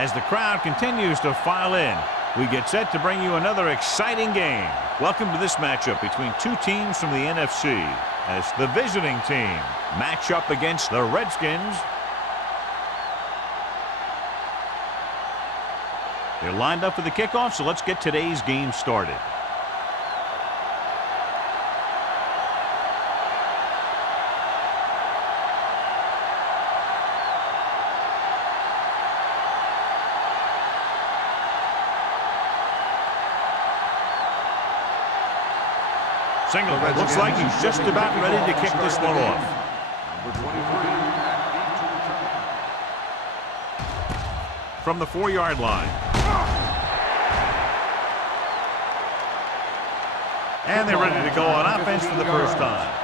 As the crowd continues to file in, we get set to bring you another exciting game. Welcome to this matchup between two teams from the NFC as the visiting team match up against the Redskins. They're lined up for the kickoff, so let's get today's game started. Single. Looks like he's just about ready to kick this one off. From the 4-yard line. And they're ready to go on offense for the first time.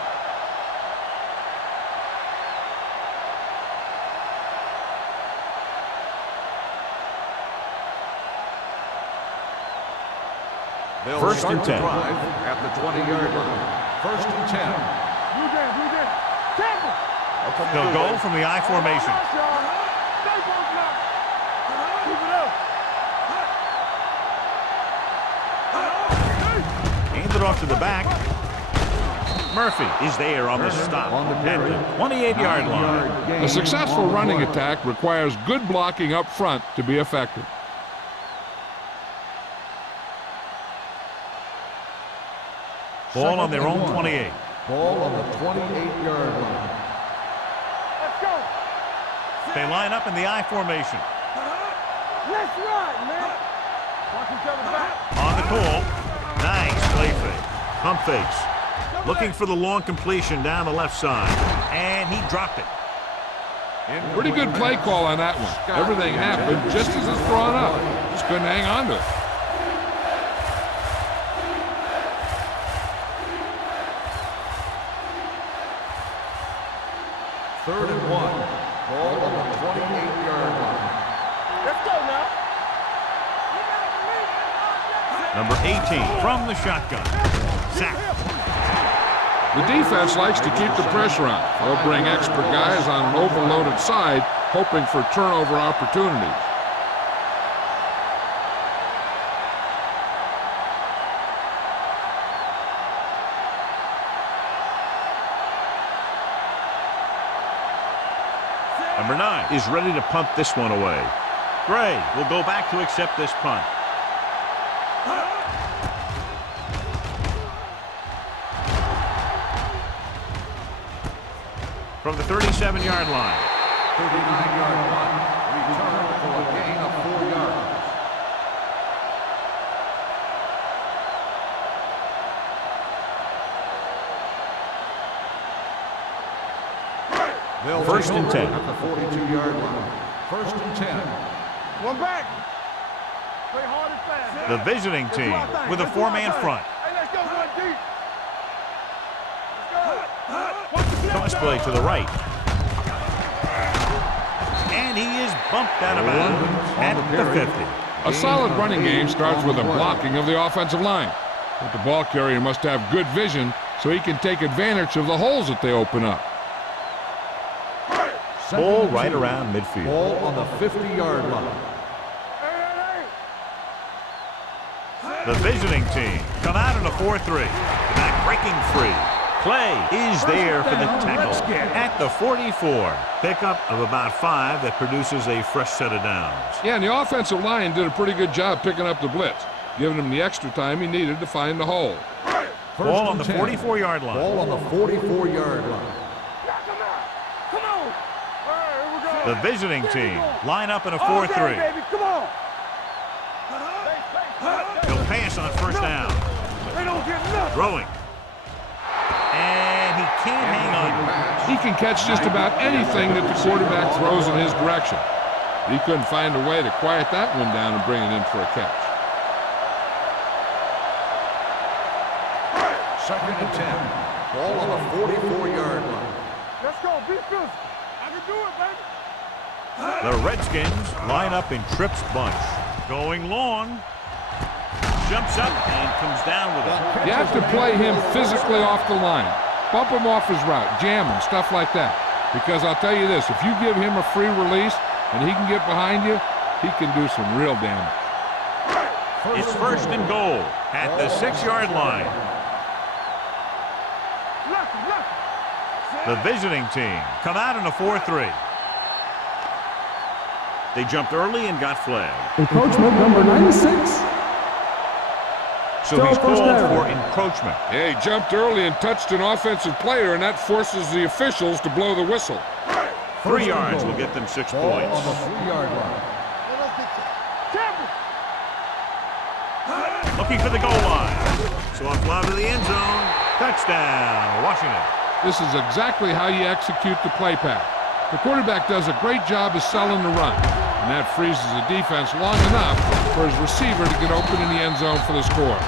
First and 10. At the 20-yard line. First and 10. They'll go from the I formation. Hand it off to the back. Murphy is there on the stop at the 28-yard line. A successful running attack requires good blocking up front to be effective. Ball on their own 28. Ball on the 28-yard line. Let's go. They line up in the I formation. Let's run, man. Watch each other back. On the call. Nice play fake. Pump fakes. Looking for the long completion down the left side. And he dropped it. Pretty good play call on that one. Everything happened just as it's drawn up. Just couldn't hang on to it. Third and 1. Ball on the 28-yard line. Let's go now. Number 18 from the shotgun. Sack. The defense likes to keep the pressure on. They'll bring extra guys on an overloaded side, hoping for turnover opportunities. Number 9 is ready to punt this one away. Gray will go back to accept this punt. From the 37-yard line. 39-yard line. Return for a gain of 4 yards. First and 10. At the 42-yard line. First and 10. One back. Play hard and fast. The visiting team with a 4-man front. Hey, let's go one deep. Toss play to the right. And he is bumped out of bounds at the 50. A solid running game starts with a blocking of the offensive line. But the ball carrier must have good vision so he can take advantage of the holes that they open up. Ball right around midfield. Ball on the 50-yard line. The visiting team come out in a 4-3. Back breaking free. Play is there for the tackle at the 44. Pickup of about 5 that produces a fresh set of downs. Yeah, and the offensive line did a pretty good job picking up the blitz, giving him the extra time he needed to find the hole. Ball on the 44-yard line. Ball on the 44-yard line. Come on. The visiting team line up in a 4-3. Baby, come on. He'll pass on first down. They don't get nothing. Throwing. And he can't hang on. He can catch just about anything that the quarterback throws in his direction. He couldn't find a way to quiet that one down and bring it in for a catch. Second and 10. Ball on the 44-yard line. Let's go. Be physical. I can do it, baby. The Redskins line up in Tripp's bunch. Going long. Jumps up and comes down with it. You have to play him physically off the line. Bump him off his route, jam him, stuff like that. Because I'll tell you this, if you give him a free release and he can get behind you, he can do some real damage. It's first and goal at the 6-yard line. The visiting team come out in a 4-3. They jumped early and got flagged. Encroachment number 96. So he's called for encroachment. Yeah, he jumped early and touched an offensive player, and that forces the officials to blow the whistle. 3 yards will get them 6 Ball points. on the 3-yard line. Looking for the goal line. So off loud to the end zone. Touchdown, Washington. This is exactly how you execute the play pass. The quarterback does a great job of selling the run, and that freezes the defense long enough for his receiver to get open in the end zone for the score.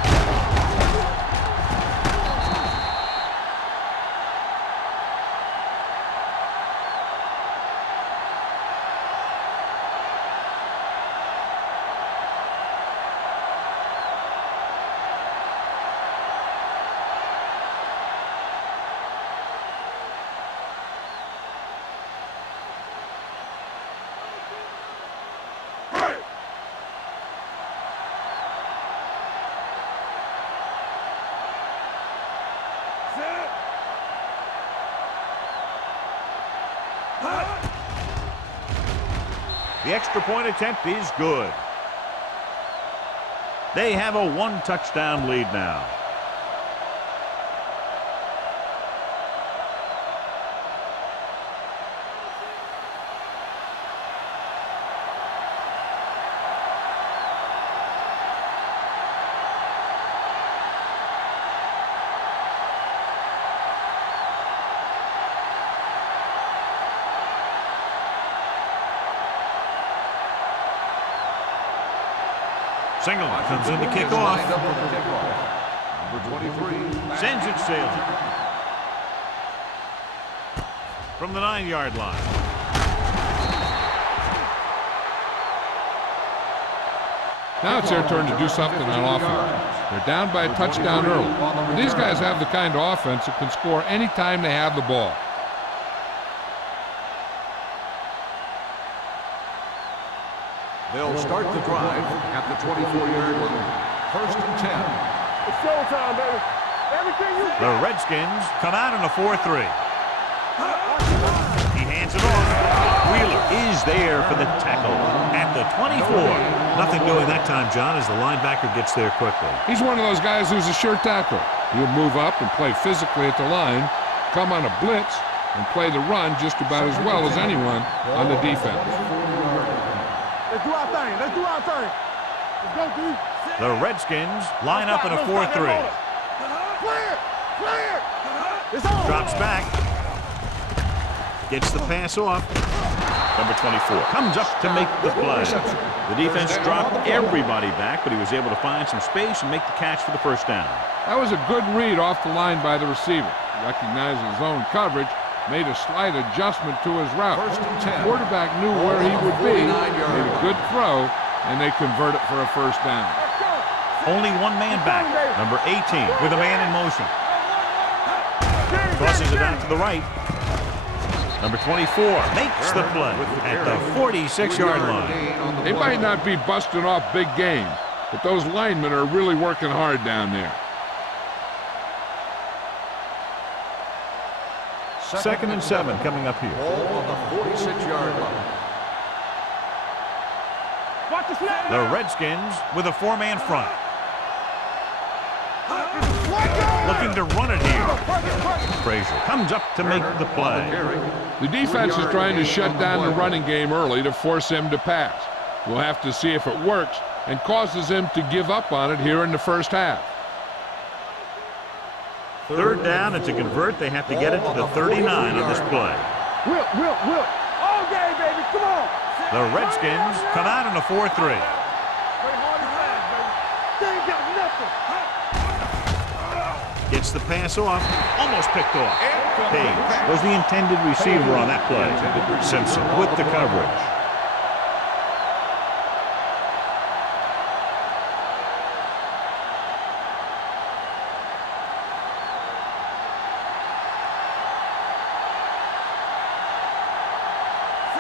The extra point attempt is good. They have a 1-touchdown lead now. Single comes in to kick off. Number 23. Sends it sailing. From the 9-yard line. Now it's their turn to do something on offense. They're down by a touchdown early. These guys have the kind of offense that can score any time they have the ball. They'll start the drive at the 24-yard line. First and 10. It's showtime, baby. Everything you The Redskins come out in a 4-3. He hands it off. Wheeler is there for the tackle at the 24. Nothing doing that time, John, as the linebacker gets there quickly. He's one of those guys who's a sure tackler. He'll move up and play physically at the line, come on a blitz, and play the run just about as well as anyone on the defense. Let's do our thing. Let's do our thing. Let's go, D. The Redskins line up in a 4-3. Clear! Clear! It's on! Drops back. Gets the pass off. Number 24 comes up to make the play. The defense dropped everybody back, but he was able to find some space and make the catch for the first down. That was a good read off the line by the receiver. He recognized his zone coverage, made a slight adjustment to his route. First and 10. The quarterback knew where he would be, made a good throw, and they convert it for a first down. Only one man back. Number 18 with a man in motion. Crosses it out to the right. Number 24 makes the play at the 46-yard line. They might not be busting off big game, but those linemen are really working hard down there. Second and 7 coming up here. Ball on the 46-yard line. Watch the snap! The Redskins with a 4-man front. Looking to run it here. Frazier comes up to make the play. The defense is trying to shut down the running game early to force him to pass. We'll have to see if it works and causes him to give up on it here in the first half. Third down, and to convert, they have to get it to the 39 on this play. Whip! All day, baby! Come on! The Redskins come out in a 4-3. Play hard and fast, baby! They ain't got nothing! Gets the pass off, almost picked off. Page was the intended receiver on that play. Simpson with the coverage.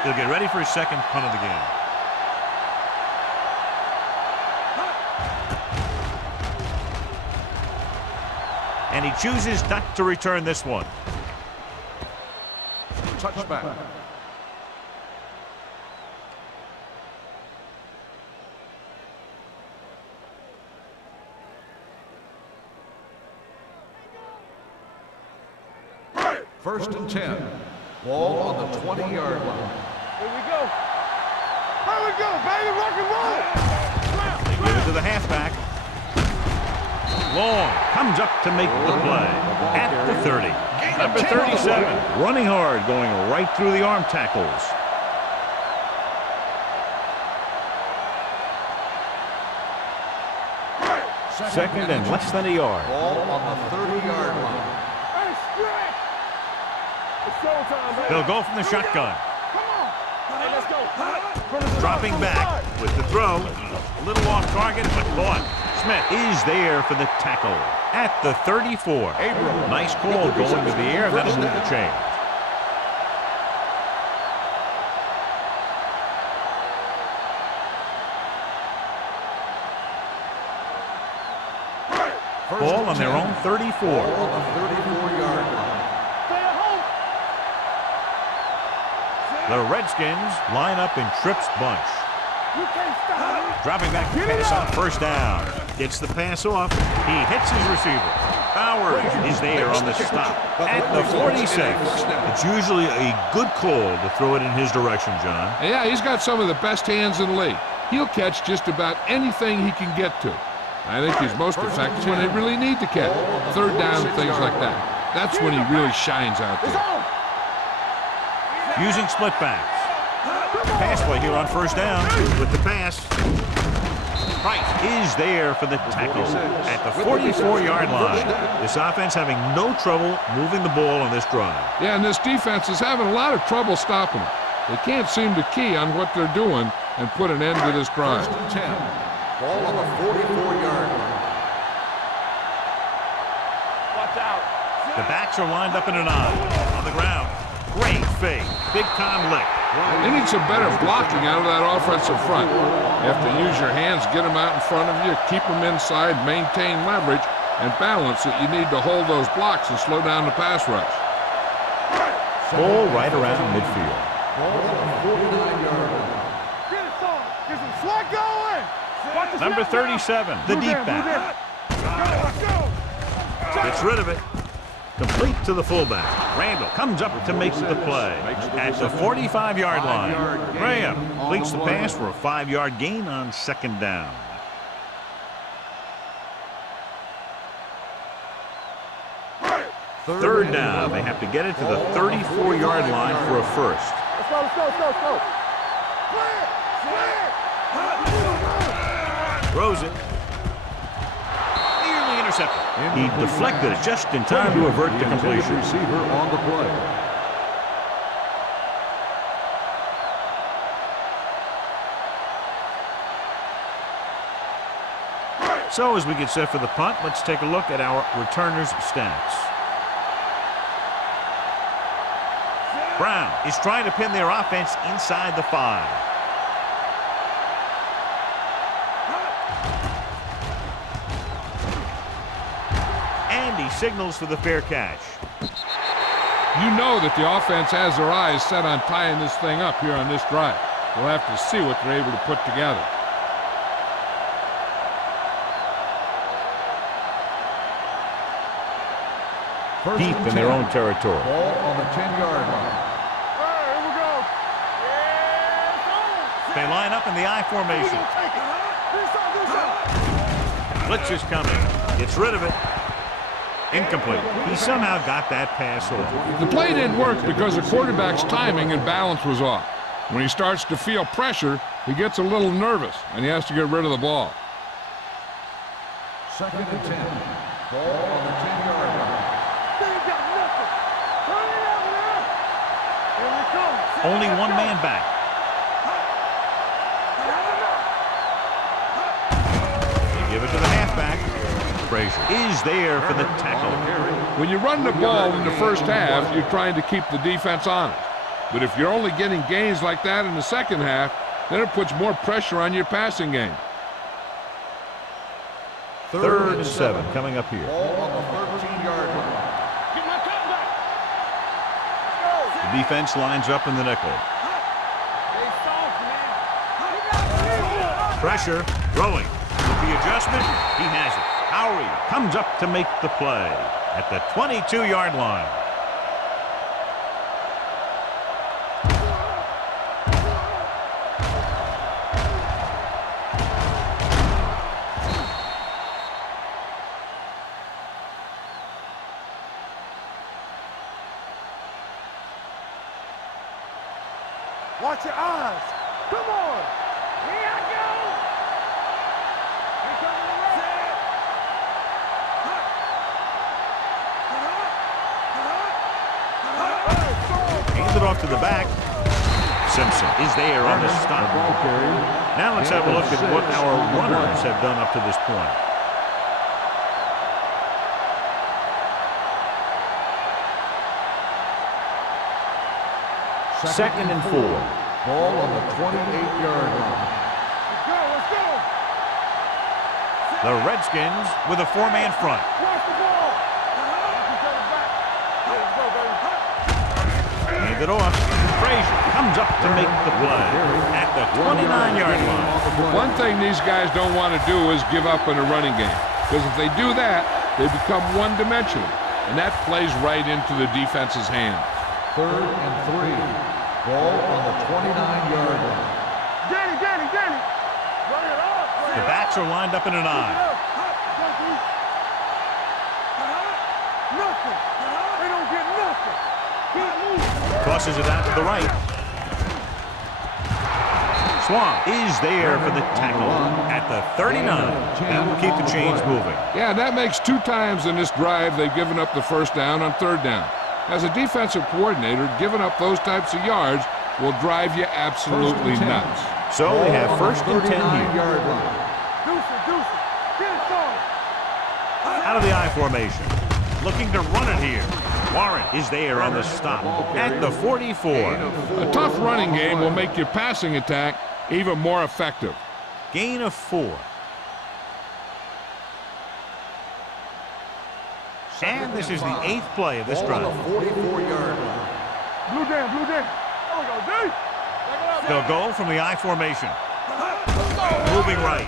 He'll get ready for his second punt of the game. And he chooses not to return this one. Touchback. First and 10. Ball on the 20-yard line. Here we go. Here we go, baby. Rock and roll. They give it to the halfback. Long comes up to make the play at the 30. Number 37, running hard, going right through the arm tackles. Second and less than a yard. Ball on the 30-yard line. Hey, stretch. It's showtime, baby. They'll go from the shotgun. Come on. Hey, let's go. From the Dropping side, back from the side. with the throw. A little off target, but caught. Smith is there for the tackle at the 34. Nice call going to the air. That'll move the chain. Ball on their own 34. Ball on the 34-yard line. Stay at home. The Redskins line up in trips bunch. You can't stop. Dropping back to pass on first down. Gets the pass off. He hits his receiver. Bowers is there on the stop at the 46. It's usually a good call to throw it in his direction, John. Yeah, he's got some of the best hands in the league. He'll catch just about anything he can get to. I think he's most effective when they really need to catch. Third down and things like that. That's when he really shines out there. Using split backs. Pass play here on first down with the pass. Price is there for the tackle at the 44-yard line. This offense having no trouble moving the ball on this drive. Yeah, and this defense is having a lot of trouble stopping them. They can't seem to key on what they're doing and put an end to this drive. First and 10. Ball on the 44-yard line. Watch out. The backs are lined up in an eye. On the ground. Great fake. Big time lick. They need some better blocking out of that offensive front. You have to use your hands, get them out in front of you, keep them inside, maintain leverage, and balance it. You need to hold those blocks and slow down the pass rush. Ball right around midfield. Ball on the 49-yard line. Get it, son. Get some swag going. Watch the Number snap, 37, the Move deep there, move back. there. Let's go. Gets rid of it. Complete to the fullback. Randall comes up to make the play at the 45-yard line. Graham completes the pass for a 5-yard gain on second down. Third down. They have to get it to the 34-yard line for a first. Let's go, let's go, let's go, let's go. Throws it. Nearly intercepted. He deflected it just in time to avert the completion. Receiver on the play. So as we get set for the punt, let's take a look at our returners' stats. Brown is trying to pin their offense inside the 5. And he signals for the fair catch. You know that the offense has their eyes set on tying this thing up here on this drive. We'll have to see what they're able to put together. Deep in their own territory. Ball on the 10-yard line. Here we go. They line up in the I formation. Take it. Blitz is coming. Gets rid of it. Incomplete. He somehow got that pass off. The play didn't work because the quarterback's timing and balance was off. When he starts to feel pressure, he gets a little nervous, and he has to get rid of the ball. Second and 10. Ball on the 10-yard line. Only one man back. They give it to the halfback. Frazier is there for the tackle. When you run the ball in the first half, you're trying to keep the defense honest. But if you're only getting gains like that in the second half, then it puts more pressure on your passing game. Third and 7 coming up here. Ball on the 13-yard line. Get my comeback. The defense lines up in the nickel. Stay soft, man. Pressure, throwing. With the adjustment, he has it. Howery comes up to make the play at the 22-yard line. Watch your eyes. Come on. Here I go. Here comes the red. Hands it off to the back. Simpson is there on the stop. Now let's have a look at what our runners have done up to this point. Second and 4. Ball on the 28-yard line. Let's go. Let's go. The Redskins with a 4-man front. Watch the ball. Watch each other back. Let's go, baby. Hand it off. Frazier comes up to make the play at the 29-yard line. One thing these guys don't want to do is give up in a running game. Because if they do that, they become one-dimensional. And that plays right into the defense's hands. Third and 3. Ball on the 29-yard line. Danny. Run it off. The backs are lined up in an eye. Nothing. They don't get nothing. Keep moving. Tosses it out to the right. Swan is there for the tackle at the 39. That will keep the chains moving. Yeah, that makes 2 times in this drive they've given up the first down on third down. As a defensive coordinator, giving up those types of yards will drive you absolutely nuts. So they have first and 10 here. Yard line. Deuce. Get it started. Out of the I formation. Looking to run it here. Warren is there on the stop at the 44. A tough running game will make your passing attack even more effective. Gain of 4. And this is the 8th play of this Ball on drive. the 44-yard line. Blue down. There we go, D. They'll go from the I formation. Moving right.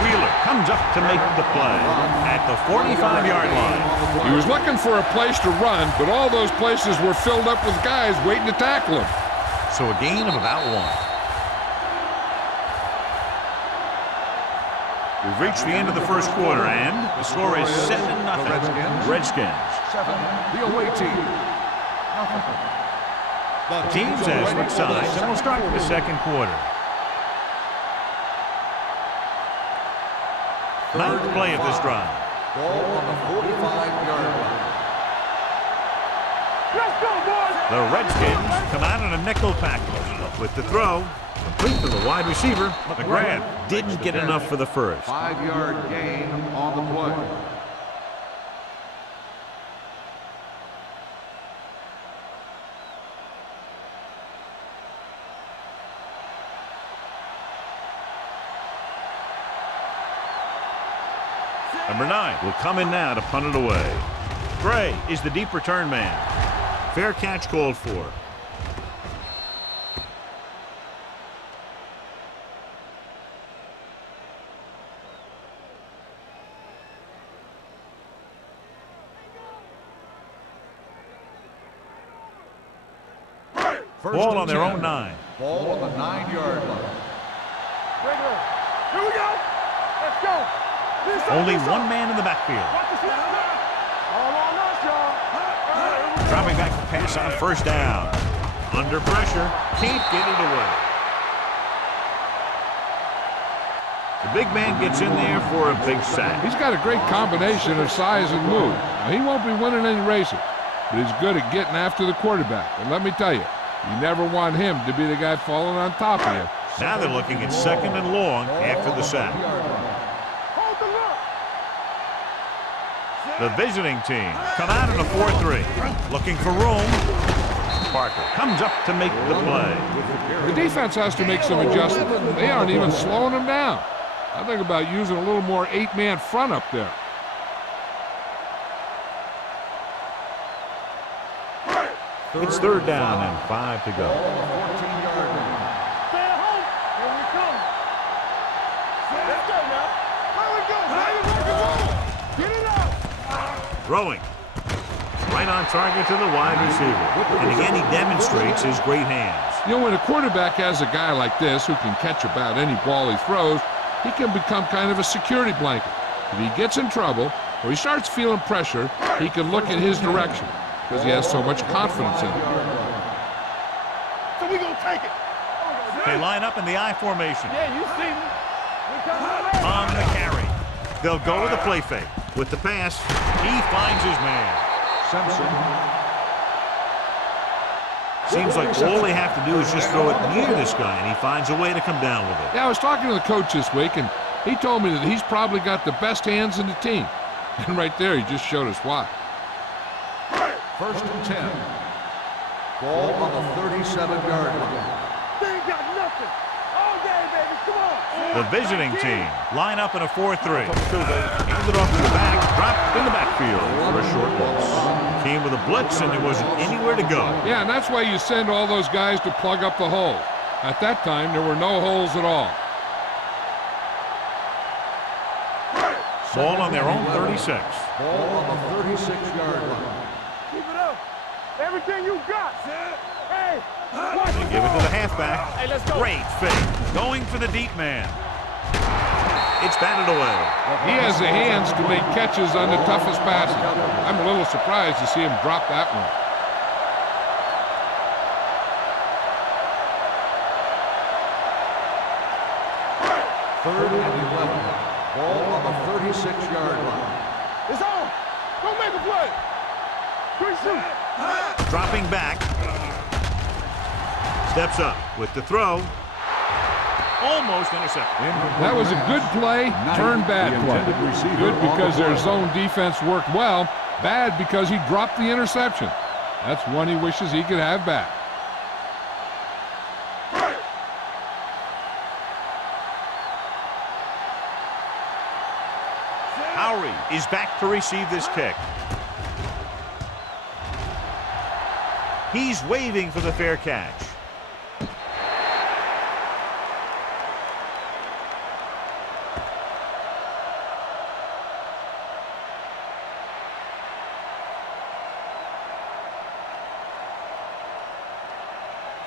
Wheeler comes up to make the play at the 45-yard line. He was looking for a place to run, but all those places were filled up with guys waiting to tackle him. So a gain of about 1. We've reached the end of the first quarter, and the score is 7-0. Redskins. 7, the away team. The teams have switched sides, and we'll start with the second quarter. 9th play of this drive. Ball on the 45-yard line. Let's go, boys. The Redskins come out in a nickel package with the throw. Complete to the wide receiver. McGrath didn't get enough for the first. 5-yard gain on the play. Number 9 will come in now to punt it away. Gray is the deep return man. Fair catch called for. Ball on their own 9. Ball on the 9-yard line. Regular. Here we go. Let's go. Only one man in the backfield. Watch the snap. All on us, y'all. Dropping back to pass on first down. Under pressure. Can't get it away. The big man gets in there for a big sack. He's got a great combination of size and move. Now, he won't be winning any races, but he's good at getting after the quarterback. And let me tell you, you never want him to be the guy falling on top of you. Now they're looking at 2nd and long after the sack. Hold the look. The visiting team come out in a 4-3. Looking for room. Parker comes up to make the play. The defense has to make some adjustments. They aren't even slowing him down. I think about using a little more 8-man front up there. It's 3rd down and 5 to go. 14-yard line. Stay at home. Here we come. Let's go now. Here we go. Now you rock and roll. Get it out. Throwing. Right on target to the wide receiver. And again, he demonstrates his great hands. You know, when a quarterback has a guy like this who can catch about any ball he throws, he can become kind of a security blanket. If he gets in trouble or he starts feeling pressure, he can look in his direction because he has so much confidence in him. So we gonna take it. They line up in the I formation. Yeah, you see me. We coming On the carry. They'll go with the play fake. With the pass, he finds his man. Simpson. Seems like all they have to do is just throw it near this guy, and he finds a way to come down with it. Yeah, I was talking to the coach this week, and he told me that he's probably got the best hands in the team. And right there, he just showed us why. 1st and 10. Ball on the 37-yard line. They ain't got nothing. All day, baby. Come on. The visiting team line up in a 4-3. Handed off to the back, dropped in the backfield for a short loss. Came with a blitz, and there wasn't anywhere to go. Yeah, and that's why you send all those guys to plug up the hole. At that time, there were no holes at all. Ball on their own 36. Ball on the 36-yard line. Keep it up. Everything you got. Hey. They give it to the halfback. Hey, let's go. Great fake. Going for the deep man. It's batted away. He has the hands to make catches on the toughest passes. I'm a little surprised to see him drop that one. 3rd and 11. Ball on the 36-yard line. It's on. Go make a play. Quick shoot. Dropping back. Steps up with the throw. Almost intercepted. That was a good play, turned bad play. Good because their zone defense worked well. Bad because he dropped the interception. That's one he wishes he could have back. Howery is back to receive this kick. He's waving for the fair catch.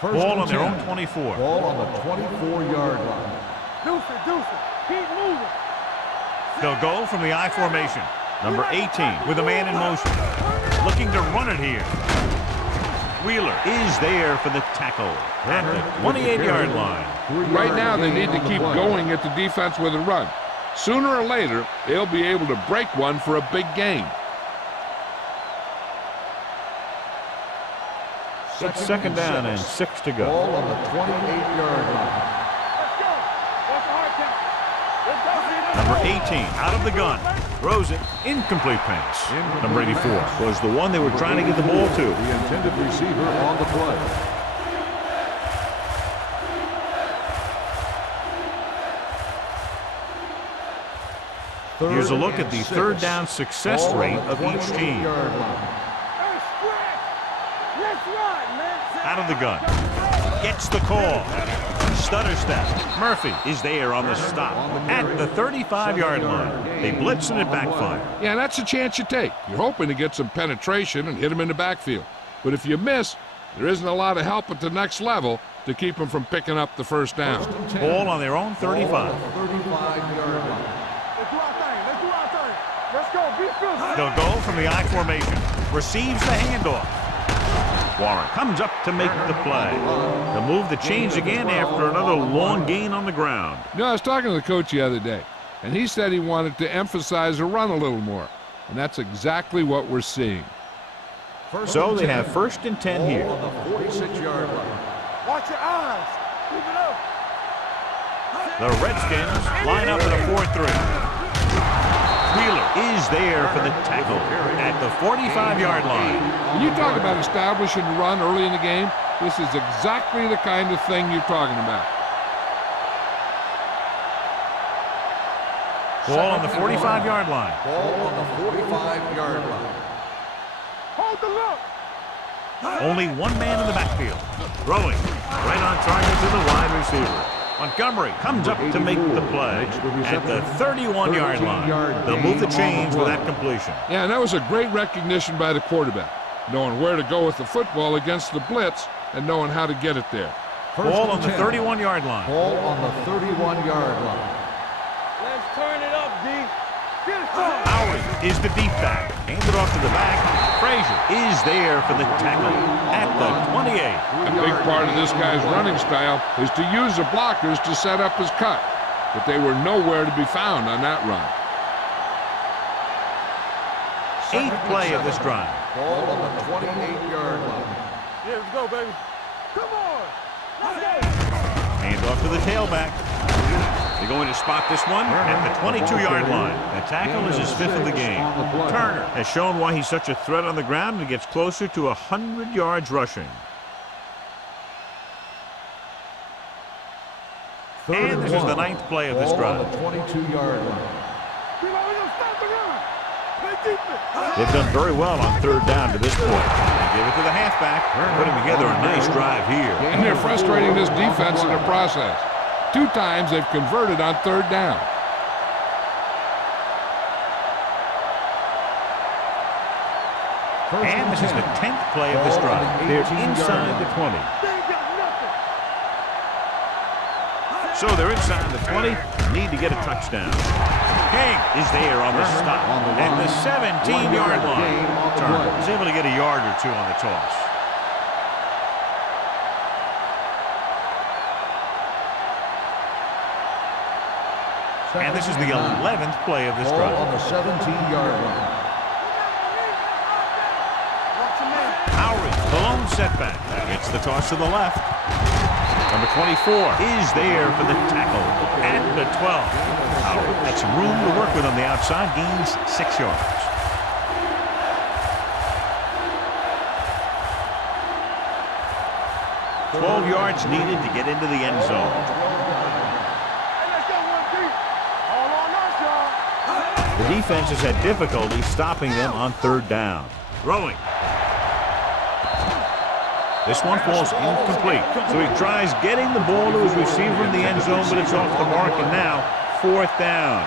Ball on their own 24. Ball on the 24-yard line. Deuce it. Keep moving. They'll go from the I formation. Number 18 with a man in motion. Looking to run it here. Wheeler is there for the tackle at the 28-yard line. Right now, they need to keep going at the defense with a run. Sooner or later, they'll be able to break one for a big gain. It's 2nd down and 6 to go. Ball on the 28-yard line. Let's go. What's the hard count? Let's go. Number 18 out of the gun. Throws it. Incomplete pass. Number 84 was the one they were trying to get the ball to. The intended receiver on the play. Here's a look at the 3rd down success rate of each team. Hey, stretch. Let's run, man. Out of the gun. Gets the call. Stutter step. Murphy is there on the stop at the 35-yard line. They blitz and it backfire. Yeah, that's a chance you take. You're hoping to get some penetration and hit him in the backfield. But if you miss, there isn't a lot of help at the next level to keep them from picking up the 1st down. Ball on their own 35. 35-yard line. Let's do our thing. Let's go. Be physical. They'll go from the I formation. Receives the handoff. Warren comes up to make the play. They'll move the chains again after another long gain on the ground. You know, I was talking to the coach the other day, and he said he wanted to emphasize the run a little more. And that's exactly what we're seeing. So they have 1st and 10 here. On the 46-yard line. Watch your eyes. Keep it up. The Redskins line up in a 4-3. Wheeler is there for the tackle at the 45-yard line. When you talk about establishing the run early in the game, this is exactly the kind of thing you're talking about. Ball on the 45-yard line. Ball on the 45-yard line. Hold the look. Only one man in the backfield. Throwing. Right on target to the wide receiver. Montgomery comes up to make the play at the 31-yard line. They'll move the chains with that completion. Yeah, and that was a great recognition by the quarterback, knowing where to go with the football against the blitz and knowing how to get it there. Ball on the 31-yard line. Ball on the 31-yard line. Let's turn it up, D. Get it going. Howard is the deep back. Hands it off to the back. Frazier is there for the tackle at the 28. A big part of this guy's running style is to use the blockers to set up his cut, but they were nowhere to be found on that run. Eighth play of this drive. Ball on the 28-yard line. Yeah, let's go, baby. Come on. Let's go. Hands off to the tailback. They're going to spot this one at the 22-yard line. The tackle is his fifth of the game. Turner has shown why he's such a threat on the ground and gets closer to 100 yards rushing. And this is the ninth play of this drive. Ball on the 22-yard line. We're going to stop the run. Play defense. They've done very well on third down to this point. They give it to the halfback, putting together a nice drive here. And they're frustrating this defense in the process. 2 times they've converted on third down. And this is the 10th play of this drive. They're inside the 20. They ain't got nothing. So they're inside the 20, need to get a touchdown. King is there on the stop at the 17-yard line. Turner is able to get a yard or two on the toss. And this is the 11th play of this Ball drive. on the 17-yard line. Howard, the lone setback. It's the toss to the left. Number 24 is there for the tackle at the 12. Howard had some room to work with on the outside, gains 6 yards. $12 yards needed to get into the end zone. The defense has had difficulty stopping them on third down. Throwing. This one falls incomplete. So he tries getting the ball to his receiver in the end zone, but it's off the mark, and now 4th down.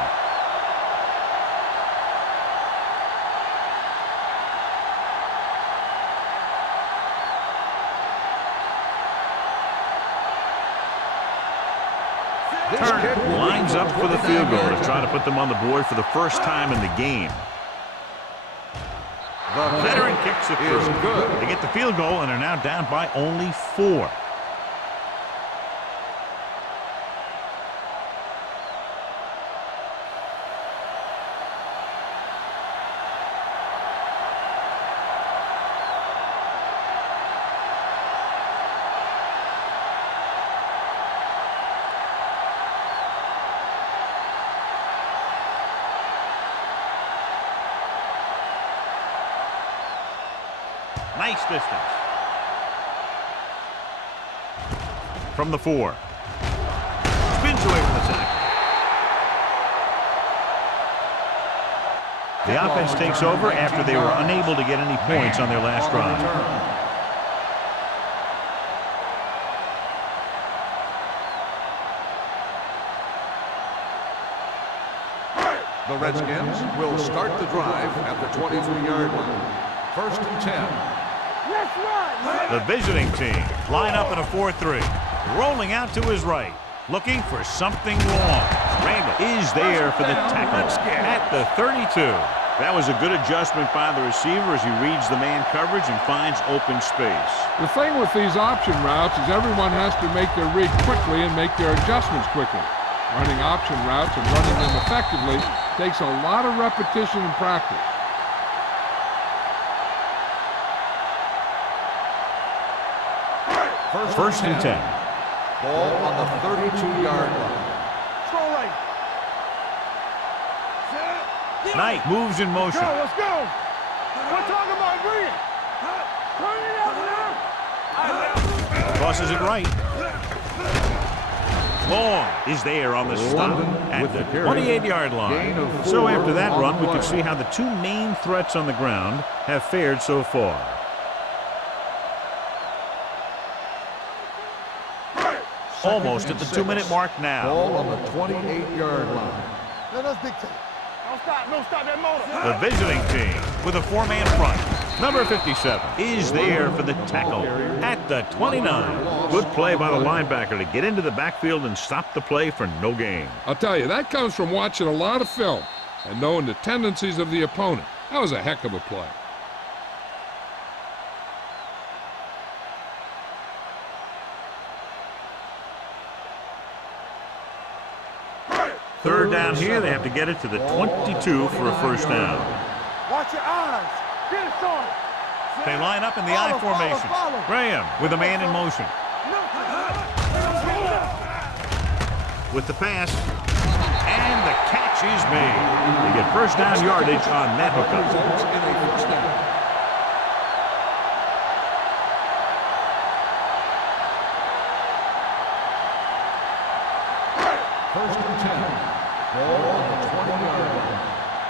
Turner lines up for the field goal to try to put them on the board for the first time in the game. The Veteran kicks it through. is good. They get the field goal and are now down by only 4. Nice distance. From the 4. Spins away from the tackle. The offense takes over after they were unable to get any points on their last drive. The Redskins will start the drive at the 23-yard line. 1st and 10. Let's run. The visiting team line up in a 4-3. Rolling out to his right. Looking for something long. Randall is there for the tackle at the 32. That was a good adjustment by the receiver as he reads the man coverage and finds open space. The thing with these option routes is everyone has to make their read quickly and make their adjustments quickly. Running option routes and running them effectively takes a lot of repetition and practice. First and 10. Ball on the 32-yard line. Throw right. Knight moves in motion. Go, let's go. We're talking about green. Turn it up now. Tosses it right. Long is there on the stop at with the the carry. 28-yard line. Gain of So 4 after that on run, we play. can see how the two main threats on the ground have fared so far. Almost at the 2-minute mark now. Ball on the 28-yard line. Let us dictate. Don't stop that motor. The visiting team with a four-man front. Number 57 is there for the tackle at the 29. Good play by the linebacker to get into the backfield and stop the play for no gain. I'll tell you, that comes from watching a lot of film and knowing the tendencies of the opponent. That was a heck of a play. Third down here, they have to get it to the 22 for a first down. Watch your eyes. Get it on. They line up in the I formation. Graham with a man in motion. With the pass, and the catch is made. They get first down yardage on that hookup. In a first down. First and 10. Ball on the 20-yard line.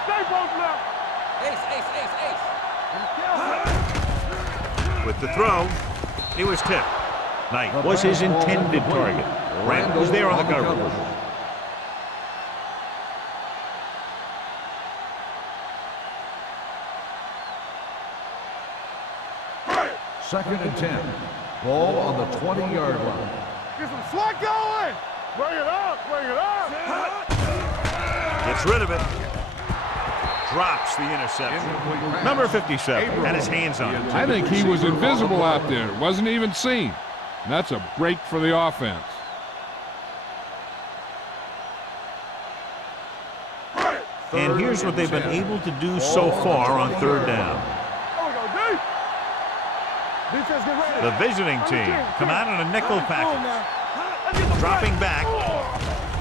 Stay both left. With the throw, he was tipped. Knight was his intended target. Grant was there on the coverage. Second and 10. Ball on the 20-yard line. Get some slack going. Bring it up. Bring it up. Gets rid of it. Drops the interception. Number 57 had his hands on it. I think he was invisible out there. Wasn't even seen. And that's a break for the offense. And here's what they've been able to do so far on third down. There we go, D. Defense, get ready. The visiting team come out in a nickel package. Dropping back.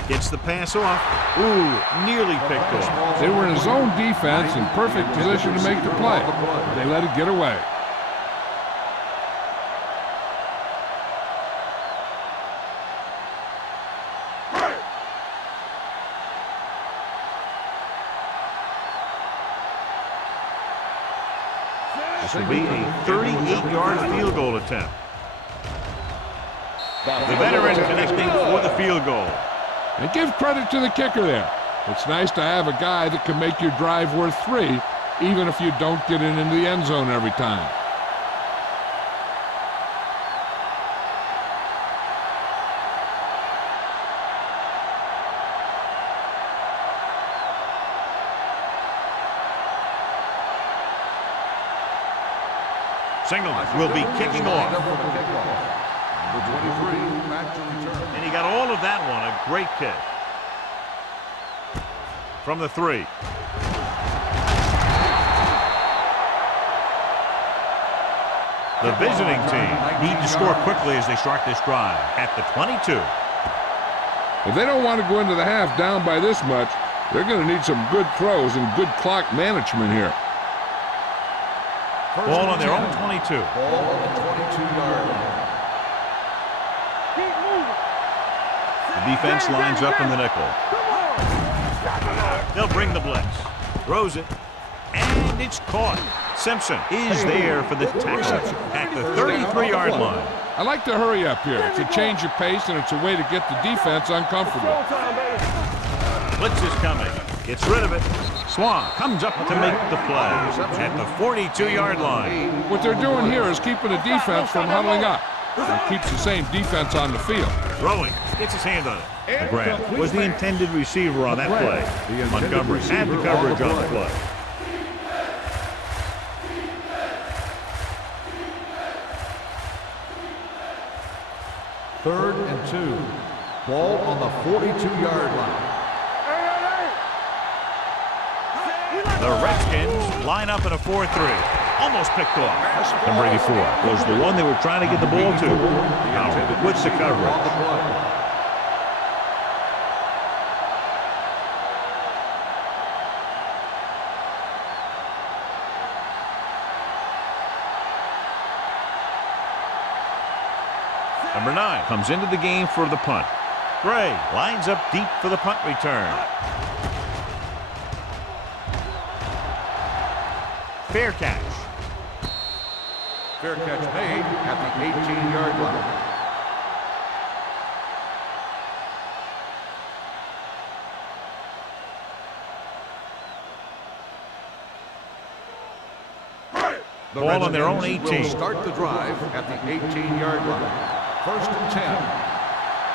Gets the pass off. Ooh, nearly picked off. They were in zone defense in perfect position to make the play. They let it get away. This will be a 38-yard field goal attempt. The veteran connecting for the field goal. And give credit to the kicker there. It's nice to have a guy that can make your drive worth 3, even if you don't get it into the end zone every time. Singleton will be kicking off. Number 23, back to return. And he got all of that one. A great kick. From the 3. The visiting team need to score quickly as they start this drive at the 22. If they don't want to go into the half down by this much, they're going to need some good throws and good clock management here. Ball on their own 22. Ball on the 22-yard line. Keep moving. The defense lines up in the nickel. They'll bring the blitz. Throws it. And it's caught. Simpson is there for the tackle at the 33-yard line. I like to hurry up here. It's a change of pace, and it's a way to get the defense uncomfortable. Blitz is coming. Gets rid of it. Swan comes up to make the play at the 42-yard line. What they're doing here is keeping the defense from huddling up. It keeps the same defense on the field. Throwing. Gets his hand on it. Grant was the intended receiver on that play. Montgomery had the coverage on the play. Third and 2. Ball on the 42-yard line. The Redskins line up in a 4-3. Almost picked off. Number 84 was the one they were trying to get the ball to. Howard with the coverage. Number 9 comes into the game for the punt. Gray lines up deep for the punt return. Fair catch. Fair catch made at the 18-yard line. The Ball on their own Redskins 18. will start the drive at the 18-yard line. First and 10.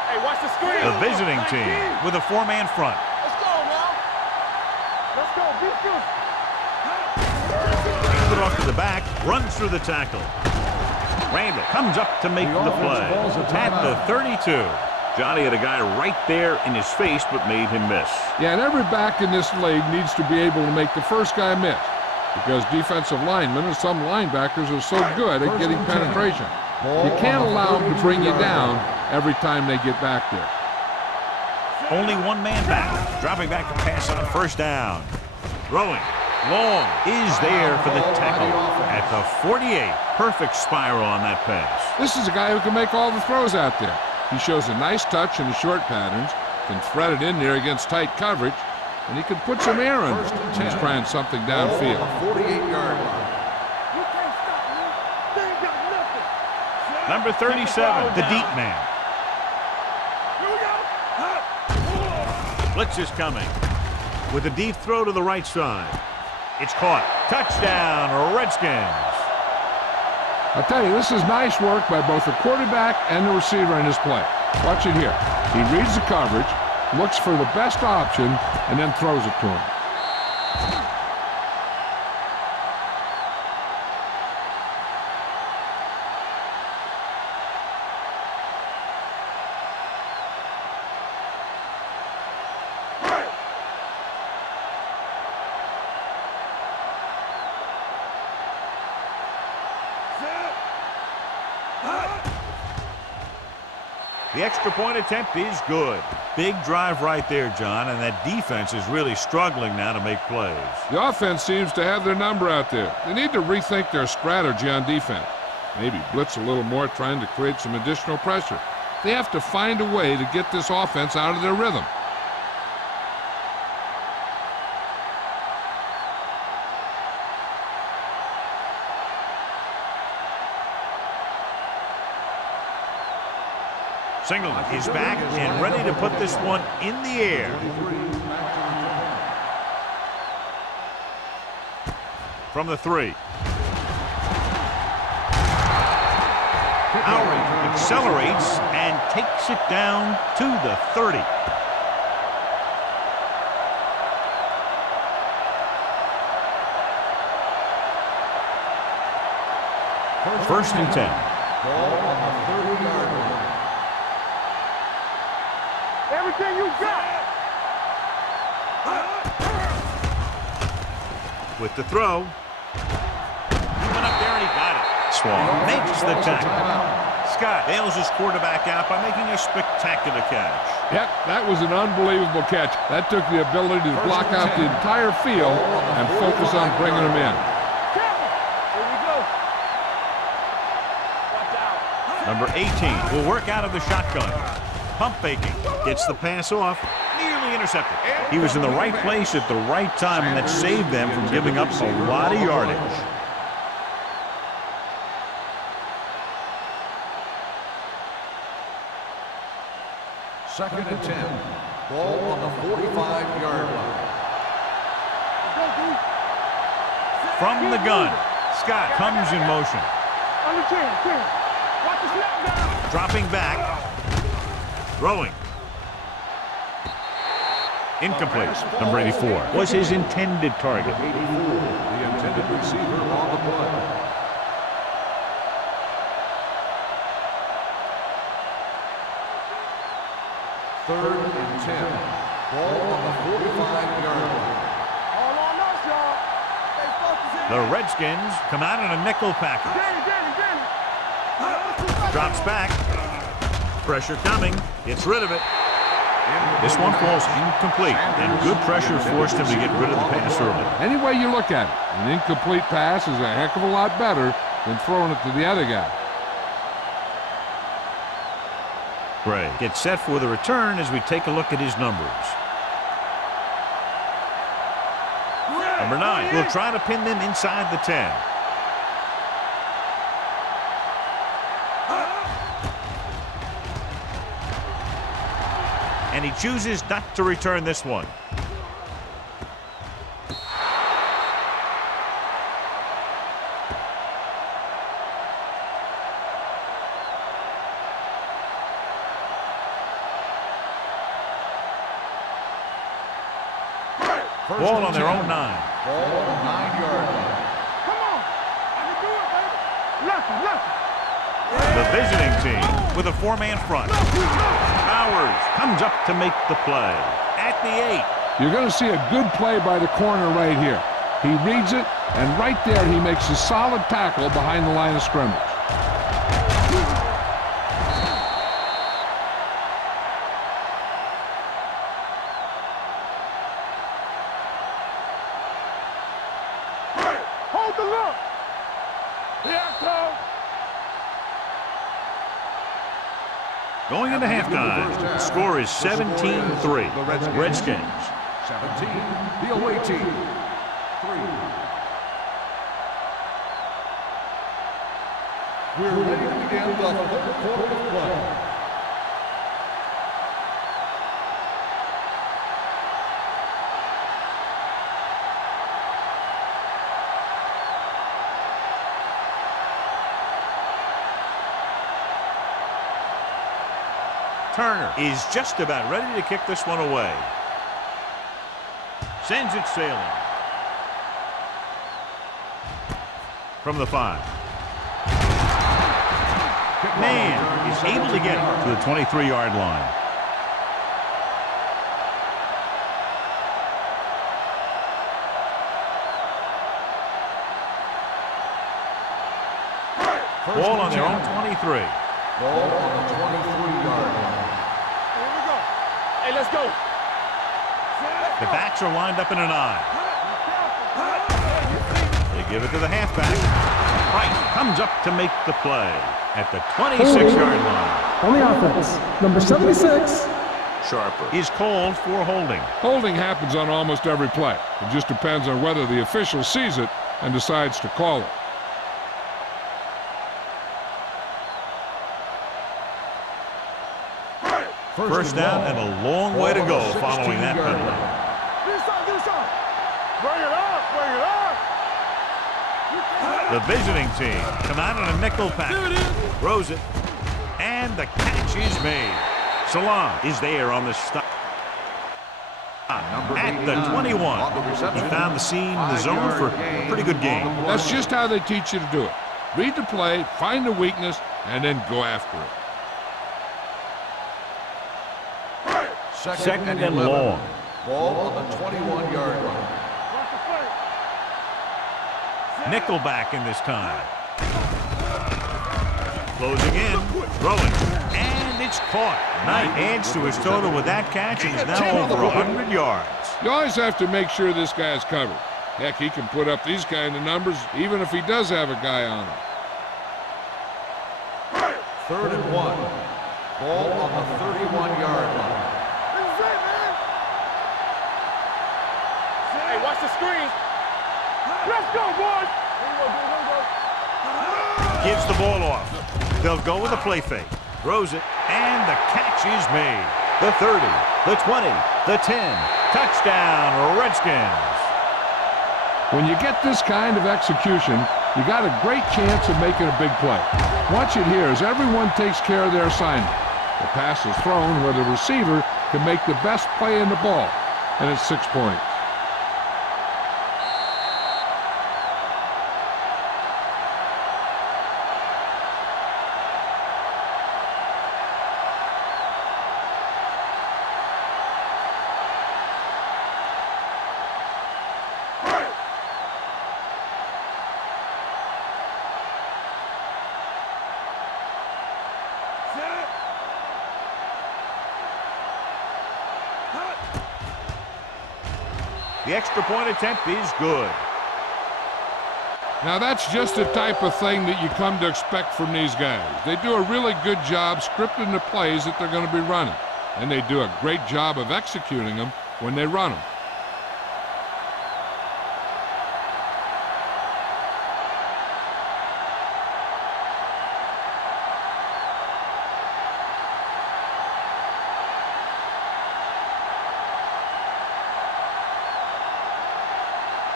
Hey, watch the screen. The visiting team with a four-man front. Let's go now. Let's go. Beat you. Hands it off to the back, runs through the tackle. Randall comes up to make the play at the 32. Johnny had a guy right there in his face but made him miss. Yeah, and every back in this league needs to be able to make the first guy miss, because defensive linemen and some linebackers are so good at getting penetration. You can't allow them to bring you down every time they get back there. Only one man back, dropping back to pass on first down. Throwing. Long is there for the tackle at the 48. Perfect spiral on that pass. This is a guy who can make all the throws out there. He shows a nice touch in the short patterns, can thread it in there against tight coverage, and he can put some air under it when he's trying something downfield. 48-yard line. You can't stop me. They ain't got nothing. Number 37, the deep man. Here we go. Blitz is coming with a deep throw to the right side. It's caught. Touchdown, Redskins. I'll tell you, this is nice work by both the quarterback and the receiver in this play. Watch it here. He reads the coverage, looks for the best option, and then throws it to him. The extra point attempt is good. Big drive right there, John, and that defense is really struggling now to make plays. The offense seems to have their number out there. They need to rethink their strategy on defense. Maybe blitz a little more, trying to create some additional pressure. They have to find a way to get this offense out of their rhythm. Singleton is back and ready to put this one in the air. From the 3. Howry accelerates and takes it down to the 30. First and 10. Ball on the 30-yard line. Everything you got. With the throw. He went up there and he got it. Swan makes the tackle. Scott bails his quarterback out by making a spectacular catch. Yep, that was an unbelievable catch. That took the ability to block out the entire field and focus on bringing them in. Here we go. Watch out. Number 18 will work out of the shotgun. Pump faking. Gets the pass off. Nearly intercepted. He was in the right place at the right time, and that saved them from giving up a lot of yardage. Second and 10. Ball on the 45-yard line. From the gun, Scott comes in motion. On the 10. Watch the snap down. Dropping back. Throwing. Incomplete. Number 84 was his intended target. 84, the intended receiver on the play. Third and 10. Ball on the 45-yard line. All on us, y'all. Stay focused. The Redskins come out in a nickel package. Danny. Drops back. Pressure coming. Gets rid of it. This one falls incomplete, and good pressure forced him to get rid of the pass early. Any way you look at it, an incomplete pass is a heck of a lot better than throwing it to the other guy. Gray gets set for the return as we take a look at his numbers. Number 9 will try to pin them inside the 10. And he chooses not to return this one. Ball on their own 9. Ball on the 9-yard line. Come on. I can do it, baby. Lefty, lefty. The visiting team with a 4-man front. Bowers comes up to make the play at the 8. You're going to see a good play by the corner right here. He reads it, and right there he makes a solid tackle behind the line of scrimmage. Hold the look. Yeah, coach. Going into halftime, the score is 17-3. Redskins. 17, the away team. 3. We're ready to begin the 3rd quarter of play. Turner is just about ready to kick this one away. Sends it sailing. From the 5. Man is able to get to the 23-yard line. Ball on their own 23. Ball on the 23-yard line. Here we go. Hey, let's go. The backs are lined up in an I. They give it to the halfback. Price comes up to make the play at the 26-yard line. On the offense, number 76. Sharper is called for holding. Holding happens on almost every play. It just depends on whether the official sees it and decides to call it. First down and a long way to go following that penalty. Do something. Bring it up, bring it up. The visiting team come out in a nickel pack. Throws it. And the catch is made. Salam is there on the stop. At the 21. He found the seam in the zone for a pretty good game. That's just how they teach you to do it. Read the play, find the weakness, and then go after it. Second and long. Ball on the 21-yard line. Nickelback in this time. Closing in, throwing, and it's caught. Knight adds to his total with that catch and is now over 100 yards. You always have to make sure this guy is covered. Heck, he can put up these kind of numbers even if he does have a guy on him. 3rd and 1. Ball on the 31-yard line. Hey, watch the screen. Let's go, boys. Gives the ball off. They'll go with a play fake. Throws it, and the catch is made. The 30, the 20, the 10. Touchdown, Redskins. When you get this kind of execution, you got a great chance of making a big play. Watch it here as everyone takes care of their assignment. The pass is thrown where the receiver can make the best play in the ball, and it's 6 points. The extra point attempt is good. Now that's just the type of thing that you come to expect from these guys. They do a really good job scripting the plays that they're going to be running, and they do a great job of executing them when they run them.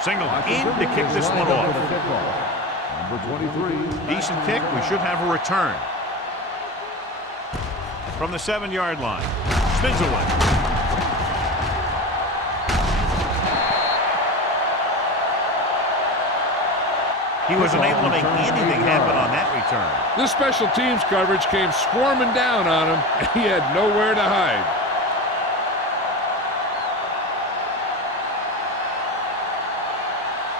Single in to kick this one off. Number 23. Decent kick. We should have a return. From the 7-yard line. Spins away. He was unable to make anything happen on that return. This special teams coverage came swarming down on him, and he had nowhere to hide.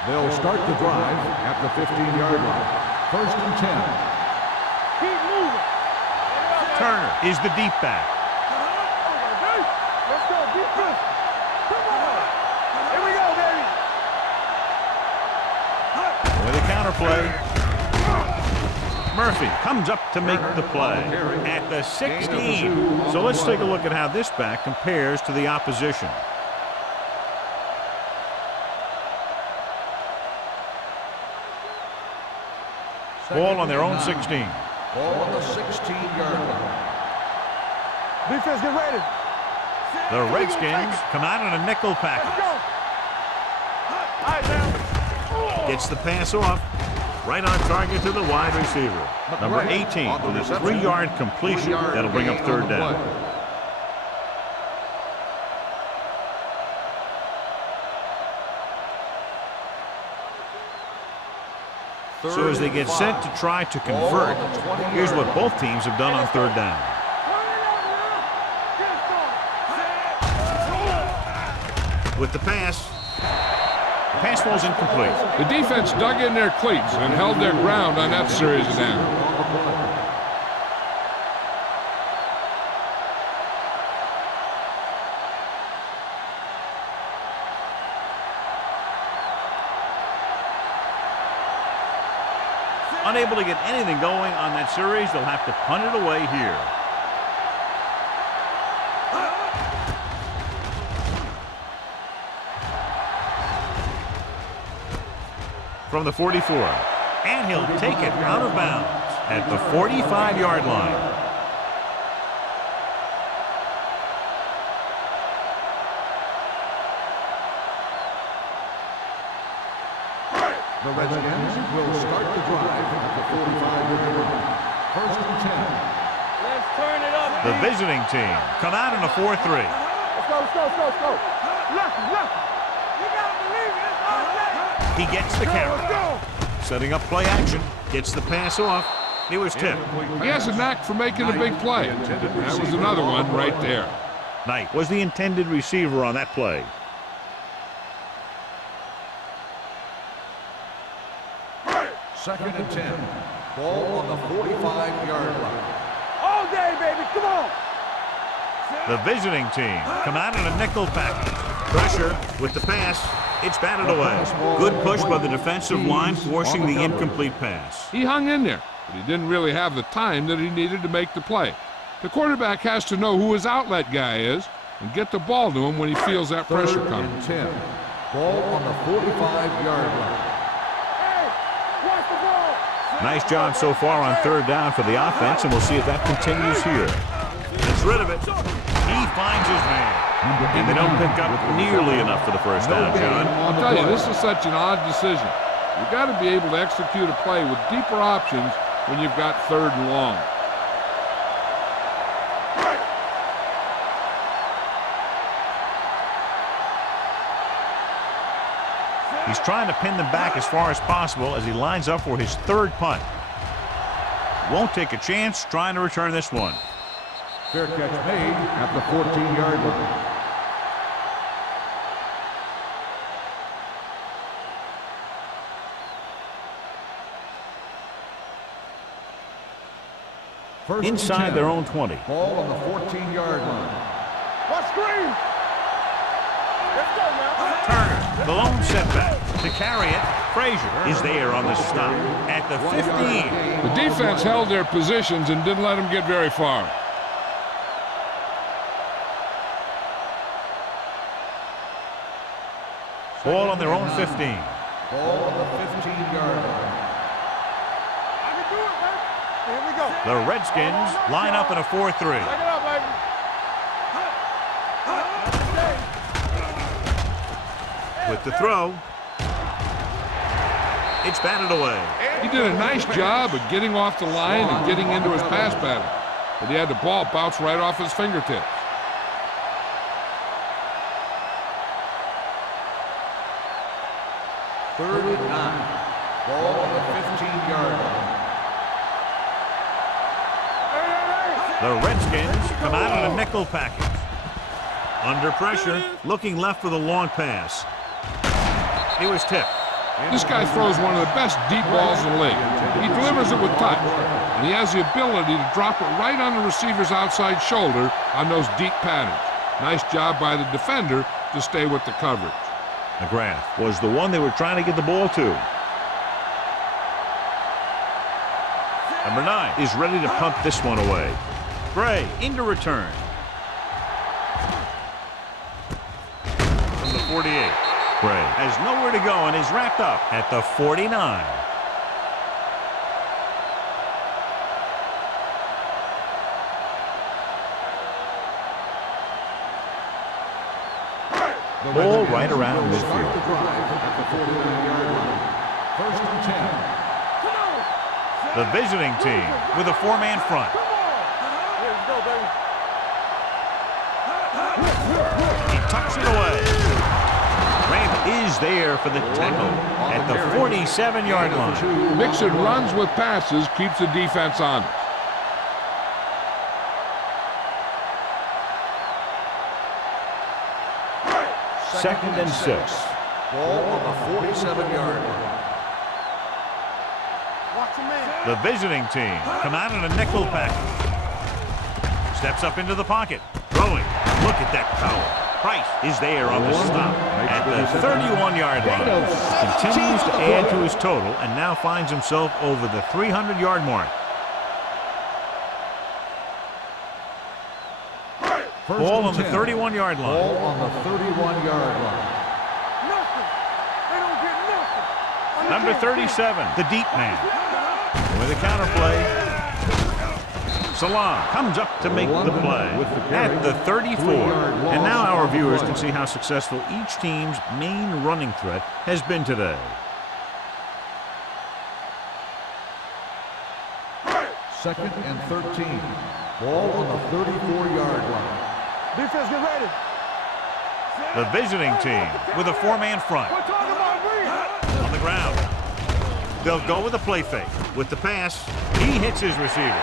They'll start the drive at the 15-yard line. 1st and 10. Keep moving. Turner is the deep back. Let's go, defense. Come on. Here we go, baby. With a counter play. Murphy comes up to make the play at the 16. So let's take a look at how this back compares to the opposition. Ball on their own 16. Ball on the 16-yard line. Defense, get ready. The Redskins come out in a nickel Let's package. go. All right, now. Gets the pass off. Right on target to the wide receiver. Number 18 with a 3-yard completion. That'll bring up 3rd down. So as they get set to try to convert, here's what both teams have done on 3rd down. With the pass falls incomplete. The defense dug in their cleats and held their ground on that series of downs. Unable to get anything going on that series, they'll have to punt it away here. From the 44, and he'll take it out of bounds at the 45-yard line. The Redskins will start the drive at the 45-yard line. 1st and 10. Let's turn it up. The visiting team come out in a 4-3. Let's go, let's go, let's go, let's go. Left. You gotta believe it. It's all day. He gets the carry. Let's go. Setting up play action. Gets the pass off. He was tipped. He has a knack for making a big play. That was another one right there. Knight was the intended receiver on that play. Second and 10. Ball on the 45-yard line. All day, baby. Come on. The visiting team come out in a nickel package. Pressure with the pass. It's batted away. Good push by the defensive line, forcing the incomplete pass. He hung in there, but he didn't really have the time that he needed to make the play. The quarterback has to know who his outlet guy is and get the ball to him when he feels that pressure coming. 3rd and 10. Ball on the 45-yard line. Watch the ball. Nice job so far on 3rd down for the offense, and we'll see if that continues here. Gets rid of it. He finds his man. And they don't pick up nearly enough for the 1st down, John. I'll tell you, this is such an odd decision. You've got to be able to execute a play with deeper options when you've got 3rd and long. He's trying to pin them back as far as possible as he lines up for his 3rd punt. Won't take a chance trying to return this one. Fair catch made at the 14-yard line. Inside their own 20. Ball on the 14-yard line. What screen? Let's go now. Turner, the lone setback. To carry it, Frazier is there on the stop at the 15. The defense held their positions and didn't let them get very far. Ball on their own 15. Ball on the 15-yard line. I can do it, man. Here we go. The Redskins line up in a 4-3. Take it up, baby. With the throw, it's batted away. He did a nice job of getting off the line and getting into his pass pattern, but he had the ball bounce right off his fingertips. Third and 9. Ball on the 15-yard line. The Redskins come out in a nickel package. Under pressure, looking left for the long pass. He was tipped. This guy throws one of the best deep balls in the league. He delivers it with touch, and he has the ability to drop it right on the receiver's outside shoulder on those deep patterns. Nice job by the defender to stay with the coverage. McGrath was the one they were trying to get the ball to. Number 9 is ready to pump this one away. Gray into return. From the 48. Gray has nowhere to go and is wrapped up at the 49. Ball right around midfield. The drive at the 49-yard line. First and 10. The visiting team with a 4-man front. Here we go, baby. He tucks it away. Ramp is there for the tackle at the 47-yard line. Mixing runs with passes keeps the defense honest. Second and 6. Ball on the 47-yard line. Watch your man. The visiting team come out in a nickel package. Steps up into the pocket. Throwing. Look at that power. Price is there on the stop at the 31-yard line. Continues to add to his total and now finds himself over the 300-yard mark. Ball on the 31-yard line. Ball on the 31-yard line. Nothing. They don't get nothing. Number 37, the deep man. With a counterplay. Salam comes up to make the play at the 34. And now our viewers can see how successful each team's main running threat has been today. Second and 13. Ball on the 34-yard line. Defense, get ready. The visiting team with a 4-man front. We're talking about me. On the ground. They'll go with a play fake. With the pass, he hits his receiver.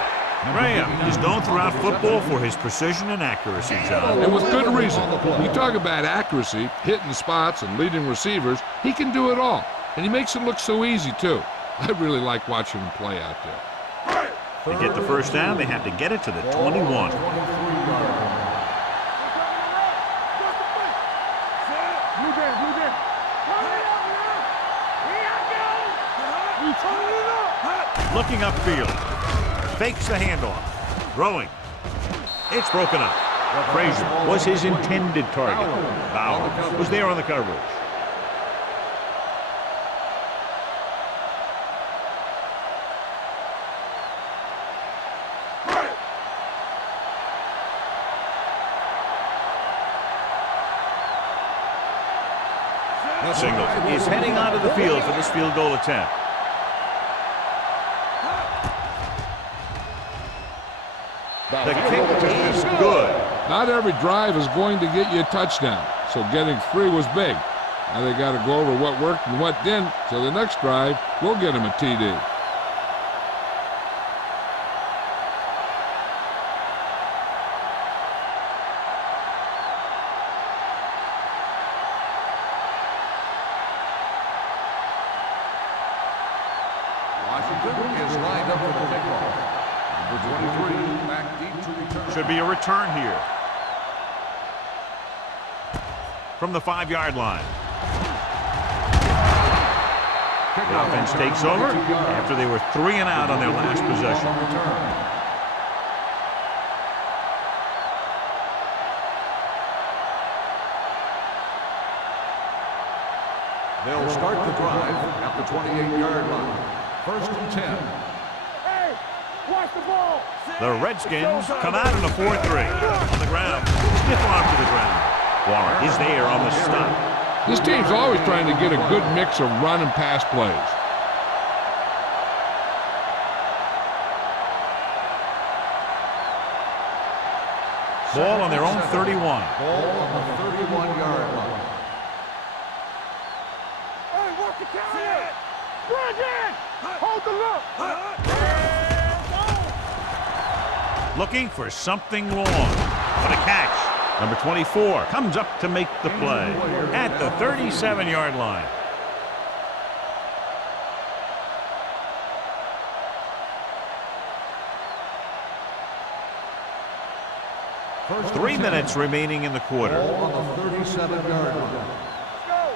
Graham is known throughout football for his precision and accuracy, John. And with good reason. You talk about accuracy, hitting spots, and leading receivers, he can do it all. And he makes it look so easy, too. I really like watching him play out there. To get the first down, they have to get it to the 21. Looking upfield. Fakes the handoff. Throwing. It's broken up. Frazier was his intended target. Bauer was there on the coverage. Singleton is heading onto the field for this field goal attempt. The kick is good. Not every drive is going to get you a touchdown, so getting 3 was big. Now they got to go over what worked and what didn't, so the next drive will get them a TD. Washington is lined up for the kickoff. Number 23, back deep to return. Should be a return here. From the 5-yard line. The offense takes over after they were 3 and out on their last possession. They'll start the drive at the 28-yard line. First and 10. Hey, watch the ball. The Redskins come out in a 4-3. On the ground. Stiff arm to the ground. Warren is there on the stop. This team's always trying to get a good mix of run and pass plays. Ball on their own 31. Ball on the 31-yard line. Hey, work the counter. Bring in. Hold the look. Looking for something long. What a catch. Number 24 comes up to make the play at the 37-yard line. First 3 minutes remaining in the quarter. Ball on the 37-yard line. Let's go.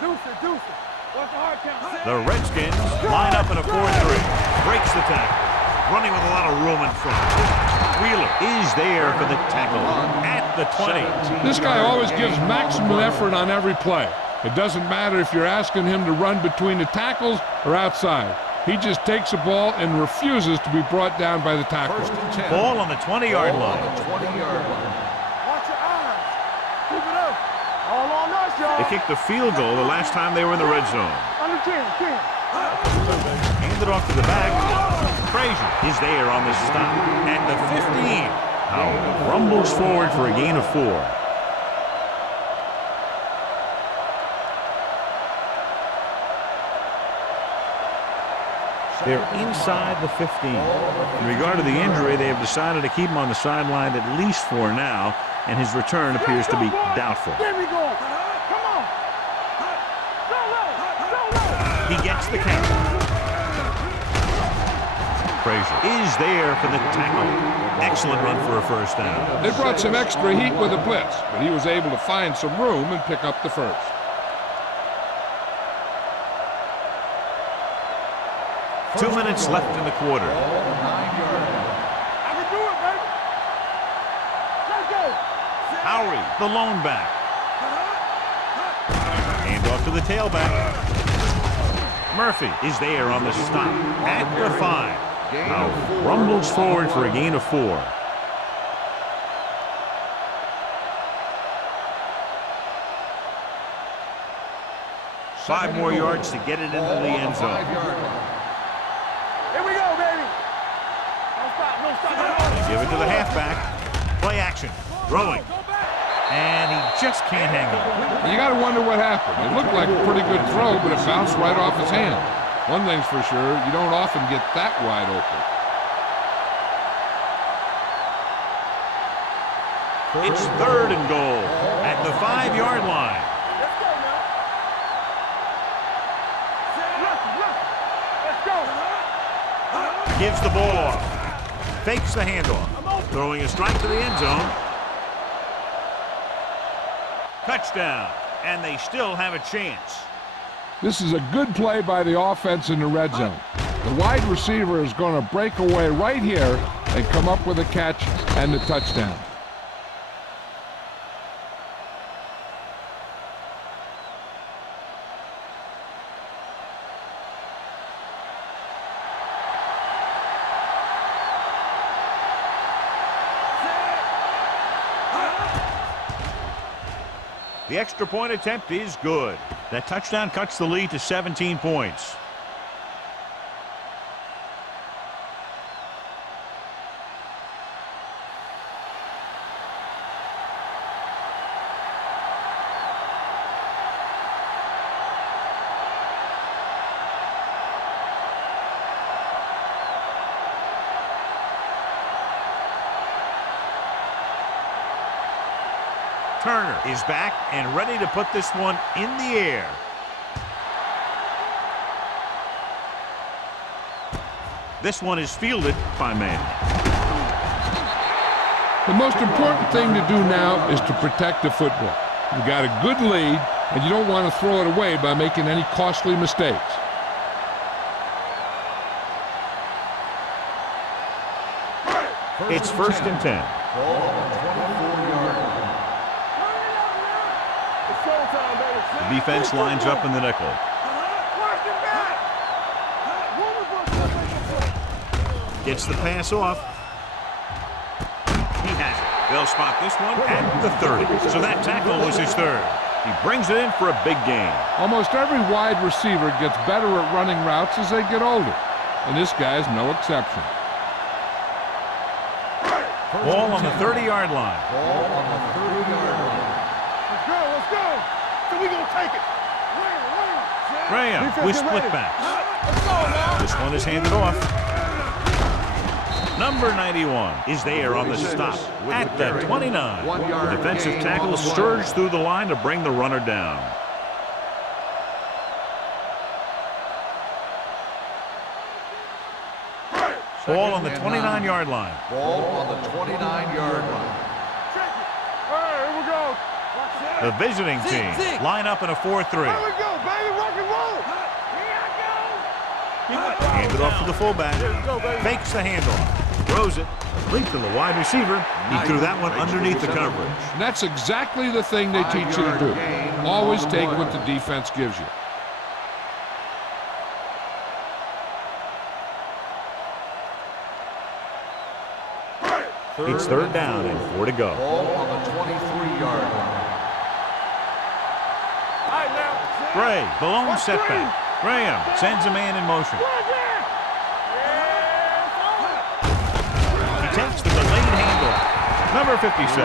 Deuce it, deuce it. Watch the hard count. The Redskins line up in a 4-3. Breaks the tackle. Running with a lot of room in front. Wheeler is there for the tackle at the 20. This guy always gives maximum effort on every play. It doesn't matter if you're asking him to run between the tackles or outside. He just takes the ball and refuses to be brought down by the tackle. First and 10. Ball on the 20-yard Ball line. on the 20-yard line. Watch your eyes. Keep it up. All on us, y'all. They kicked the field goal the last time they were in the red zone. Under 10. Hand it off to the back. Frazier is there on the stop at the 15. Howard rumbles forward for a gain of 4. They're inside the 15. In regard to the injury, they have decided to keep him on the sideline at least for now, and his return appears to be doubtful. There we go. Come on. Go low. He gets the count. Frazier is there for the tackle. Excellent run for a first down. They brought some extra heat with a blitz, but he was able to find some room and pick up the first. Two minutes left in the quarter. I can do it, baby. Let's go. Howery, the lone back. Hand off to the tailback. Murphy is there on the stop at the 5. Howery rumbles forward for a gain of 4. Five more yards to get it into the end zone. Here we go, baby. Don't stop, don't stop. Give it to the halfback. Play action. Throwing. And he just can't hang on. You got to wonder what happened. It looked like a pretty good throw, but it bounced right off his hand. One thing's for sure, you don't often get that wide open. It's 3rd and goal at the 5-yard line. Let's go, man. Let's go. Gives the ball off. Fakes the handoff. Throwing a strike to the end zone. Touchdown. And they still have a chance. This is a good play by the offense in the red zone. The wide receiver is going to break away right here and come up with a catch and the touchdown. The extra point attempt is good. That touchdown cuts the lead to 17 points. Turner is back and ready to put this one in the air. This one is fielded by Mann. The most important thing to do now is to protect the football. You've got a good lead, and you don't want to throw it away by making any costly mistakes. It's first and 10. Ball on the 24-yard line. It's showtime, baby. The defense lines up in the nickel. Watch it back. Gets the pass off. He has it. They'll spot this one at the 30. So that tackle was his third. He brings it in for a big gain. Almost every wide receiver gets better at running routes as they get older, and this guy's no exception. Ball on the 30-yard line. Ball on the 30-yard line. Let's go. So we gonna take it. Graham with split backs. Let's go now. This one is handed off. Number 91 is there on the stop at the 29. The defensive tackle surged through the line to bring the runner down. Ball on the 29-yard line. Ball on the 29-yard line. All right, here we go. The visiting team line up in a 4-3. Here we go, baby. Rock and roll. Hand it off to the fullback. Fakes the handoff. Throws it. Complete to the wide receiver. He threw that one underneath the coverage. And that's exactly the thing they teach you to do. Always take what the defense gives you. It's third down and 4 to go. Ball on the 23-yard line. All right, now. Gray, the lone setback. Graham sends a man in motion. He takes the delayed handoff. Number 57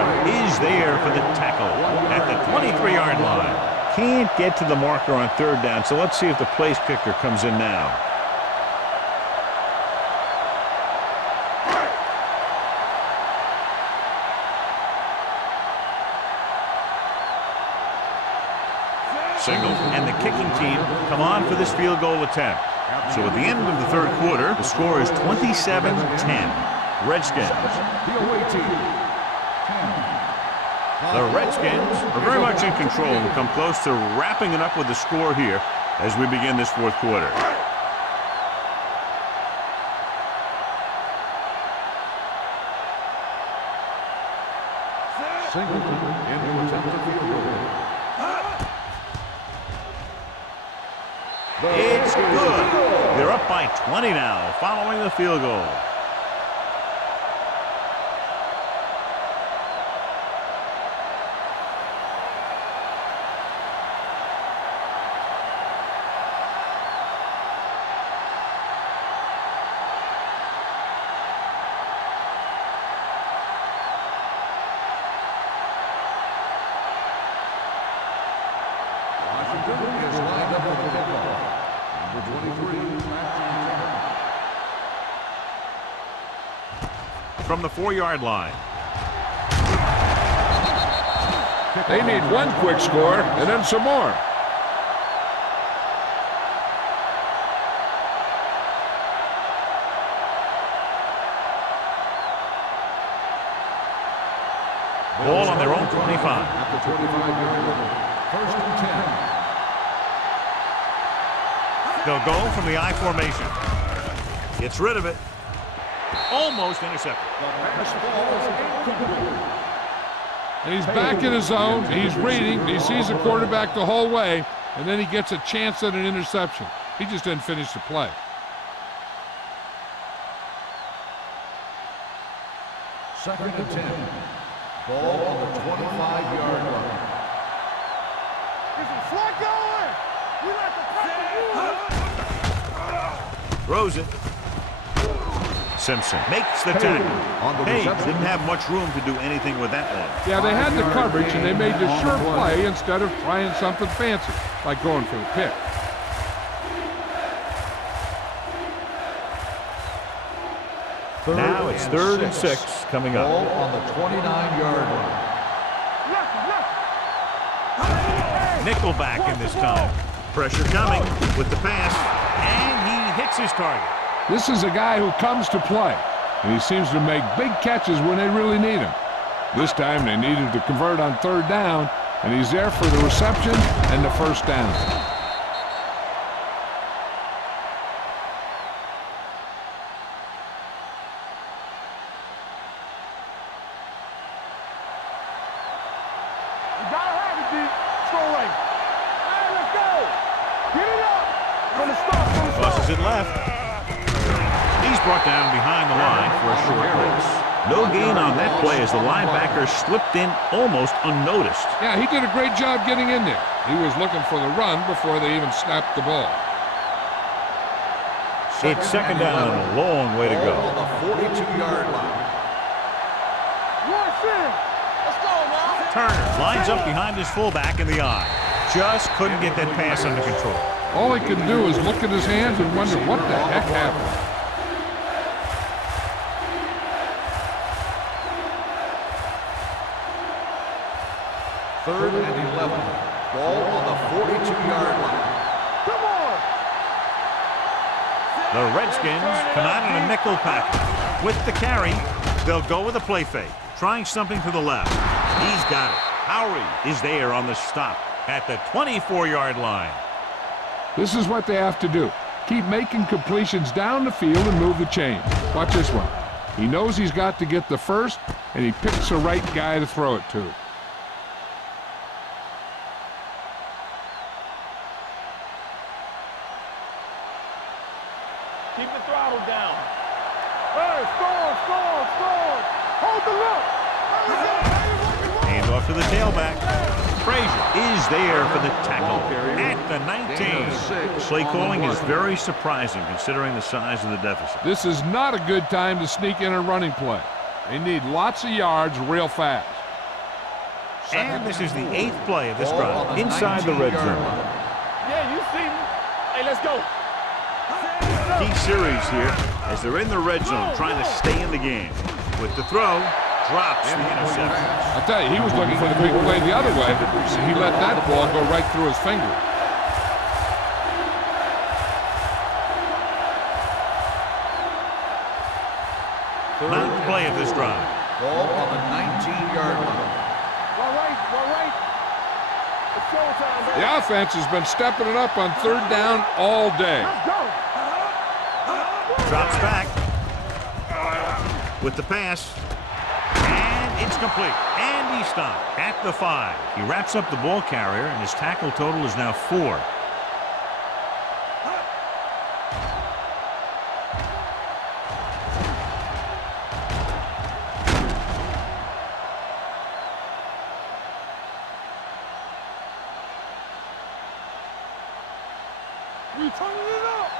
is there for the tackle at the 23-yard line. Can't get to the marker on third down, so let's see if the place kicker comes in now. Signal, and the kicking team come on for this field goal attempt. So at the end of the third quarter, the score is 27-10. Redskins. The away team. The Redskins are very much in control and come close to wrapping it up with the score here as we begin this fourth quarter. Singleton into attempt the field goal. It's good. They're up by 20 now following the field goal. Washington is lined up for the kickoff. Number 23, From the 4-yard line. They need one quick score and then some more. Ball on their own 25. at the 25-yard line. First and 10. They'll go from the I formation. Gets rid of it. Almost intercepted. And he's back in his zone. He's reading. He sees the quarterback the whole way, and then he gets a chance at an interception. He just didn't finish the play. Second and 10. Ball on the 25-yard line. There's a slot going. We like to press the Throws it. Simpson makes the tackle. On the Hey, reception. didn't have much room to do anything with that one. Yeah, they had the coverage, and they made the sure play instead of trying something fancy, like going for the pick. Now it's third and 6 coming up. Ball on the 29-yard line. Nickelback in this time. Pressure coming with the pass, and he hits his target. This is a guy who comes to play, and he seems to make big catches when they really need him. This time they needed to convert on third down, and he's there for the reception and the first down. Tosses it left. He's brought down behind the line for a short loss. No gain on that play as the linebacker slipped in almost unnoticed. Yeah, he did a great job getting in there. He was looking for the run before they even snapped the ball. It's second down and a long way to go. On the 42-yard line. Let's go now. Turner lines up behind his fullback in the eye. Just couldn't get that pass under control. All he could do is look at his hands and wonder what the heck happened. Third and 11. Ball on the 42-yard line. Come on. The Redskins come out in a nickel package. With the carry, they'll go with a play fake, trying something to the left. He's got it. Howery is there on the stop at the 24-yard line. This is what they have to do. Keep making completions down the field and move the chain. Watch this one. He knows he's got to get the first, and he picks the right guy to throw it to. Keep the throttle down. Hey, score. Hold the look. Hand off to the tailback. Frazier is there for the tackle at the 19. Play calling is very surprising considering the size of the deficit. This is not a good time to sneak in a running play. They need lots of yards real fast. And this is the 8th play of this drive inside the red zone. Yeah, you see me. Hey, let's go. Key series here as they're in the red zone trying to stay in the game. With the throw, drops the interception. I'll tell you, he was looking for the big play the other way, so he let that ball go right through his finger. Ninth play of this drive. Ball on the 19-yard line. All right. It's showtime, baby. The offense has been stepping it up on third down all day. Let's go. Drops back with the pass. And it's complete. And he stopped at the 5. He wraps up the ball carrier, and his tackle total is now 4. We turning it up.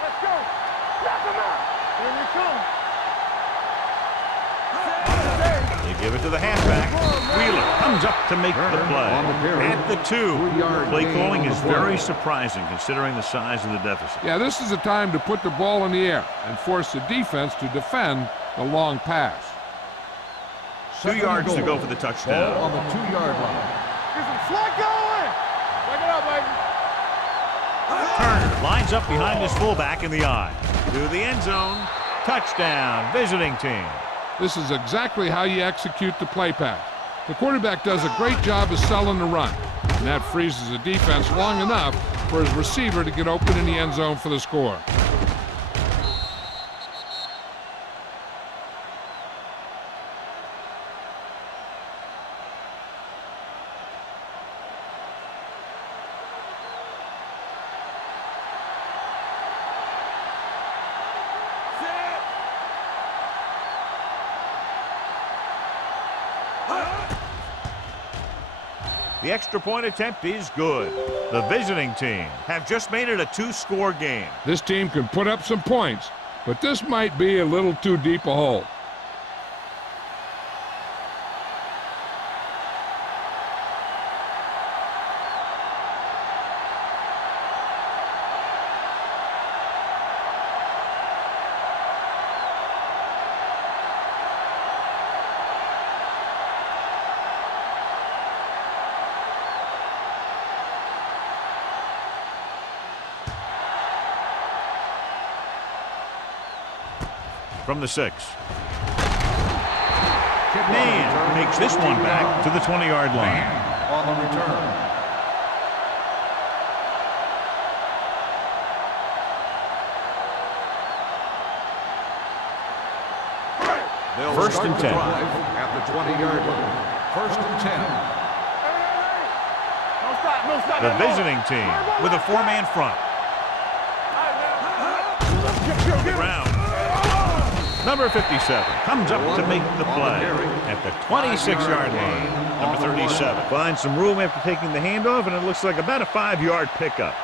Let's go. Knock him out. Here we come. They give it to the halfback. Wheeler comes up to make the play. At the 2. Play calling is very surprising considering the size of the deficit. Yeah, this is the time to put the ball in the air and force the defense to defend the long pass. 2 yards to go for the touchdown. Ball on the 2-yard line. Get some slack going. Back it up, baby. Turner lines up behind his fullback in the eye. To the end zone. Touchdown, visiting team. This is exactly how you execute the play pass. The quarterback does a great job of selling the run, and that freezes the defense long enough for his receiver to get open in the end zone for the score. The extra point attempt is good. The visiting team have just made it a 2-score game. This team can put up some points, but this might be a little too deep a hole. From the 6. Man makes this one back to the 20-yard line. On the return. They'll First start and the 10. drive at the 20-yard line. First and 10. Don't stop. The visiting team with a 4-man front. On the ground. Number 57 comes up to make the play at the 26-yard line. Number 37 finds some room after taking the handoff, and it looks like about a 5-yard pickup.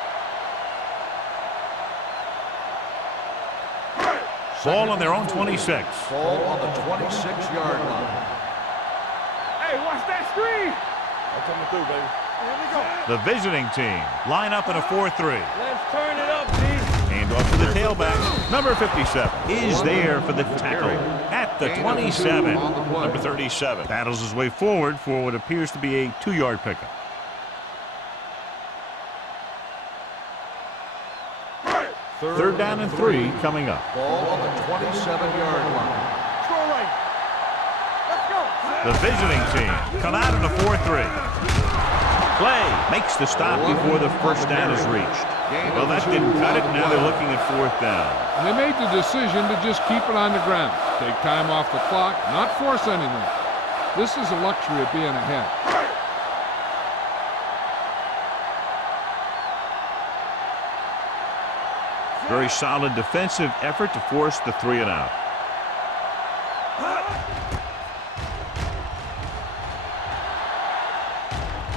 Ball on their own 26. Ball on the 26-yard line. Hey, watch that screen. I'm coming through, baby. Here we go. The visiting team line up in a 4-3. Let's turn it up, D. Hand off to the tailback. Number 57 is there for the tackle at the 27. Number 37 battles his way forward for what appears to be a 2-yard pickup. Third down and 3 coming up. Ball on the 27-yard line. Throw right. Let's go. The visiting team come out in a 4-3. Clay makes the stop before the first down is reached. Well, that didn't cut it. Now they're looking at 4th down. And they made the decision to just keep it on the ground. Take time off the clock, not force anything. This is a luxury of being ahead. Very solid defensive effort to force the 3-and-out.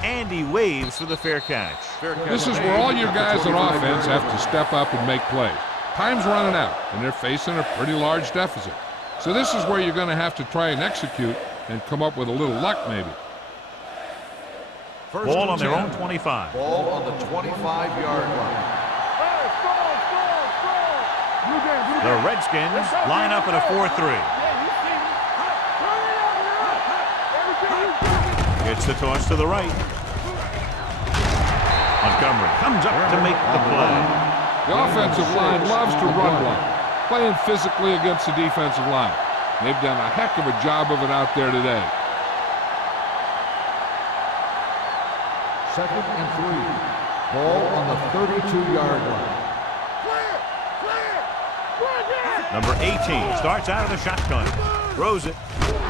And he waves for the fair catch. This is where all your guys on offense have to step up and make plays. Time's running out, and they're facing a pretty large deficit. So this is where you're going to have to try and execute and come up with a little luck, maybe. Ball on their own 25. Ball on the 25-yard line. Hey, score. The Redskins line up in a 4-3. Yeah, you see me. Turn it up now. Everything you got. It's the toss to the right. Montgomery comes up to make the play. The offensive line loves to run block, playing physically against the defensive line. They've done a heck of a job of it out there today. 2nd and 3. Ball on the 32-yard line. Number 18 starts out of the shotgun. Throws it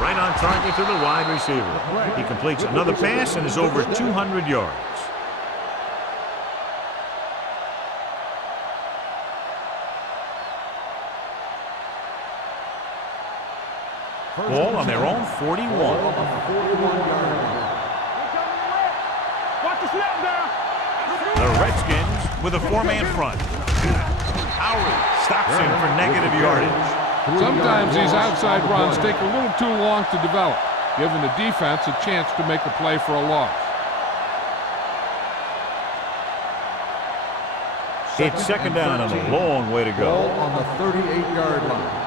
right on target to the wide receiver. He completes another pass and is over 200 yards. Ball on their own 41. Ball on the 41-yard line. Watch the snap down. The Redskins with a 4-man front. Howard stops him for negative yardage. Sometimes these outside runs take a little too long to develop, giving the defense a chance to make a play for a loss. It's 2nd down and a long way to Ball go. on the 38-yard line.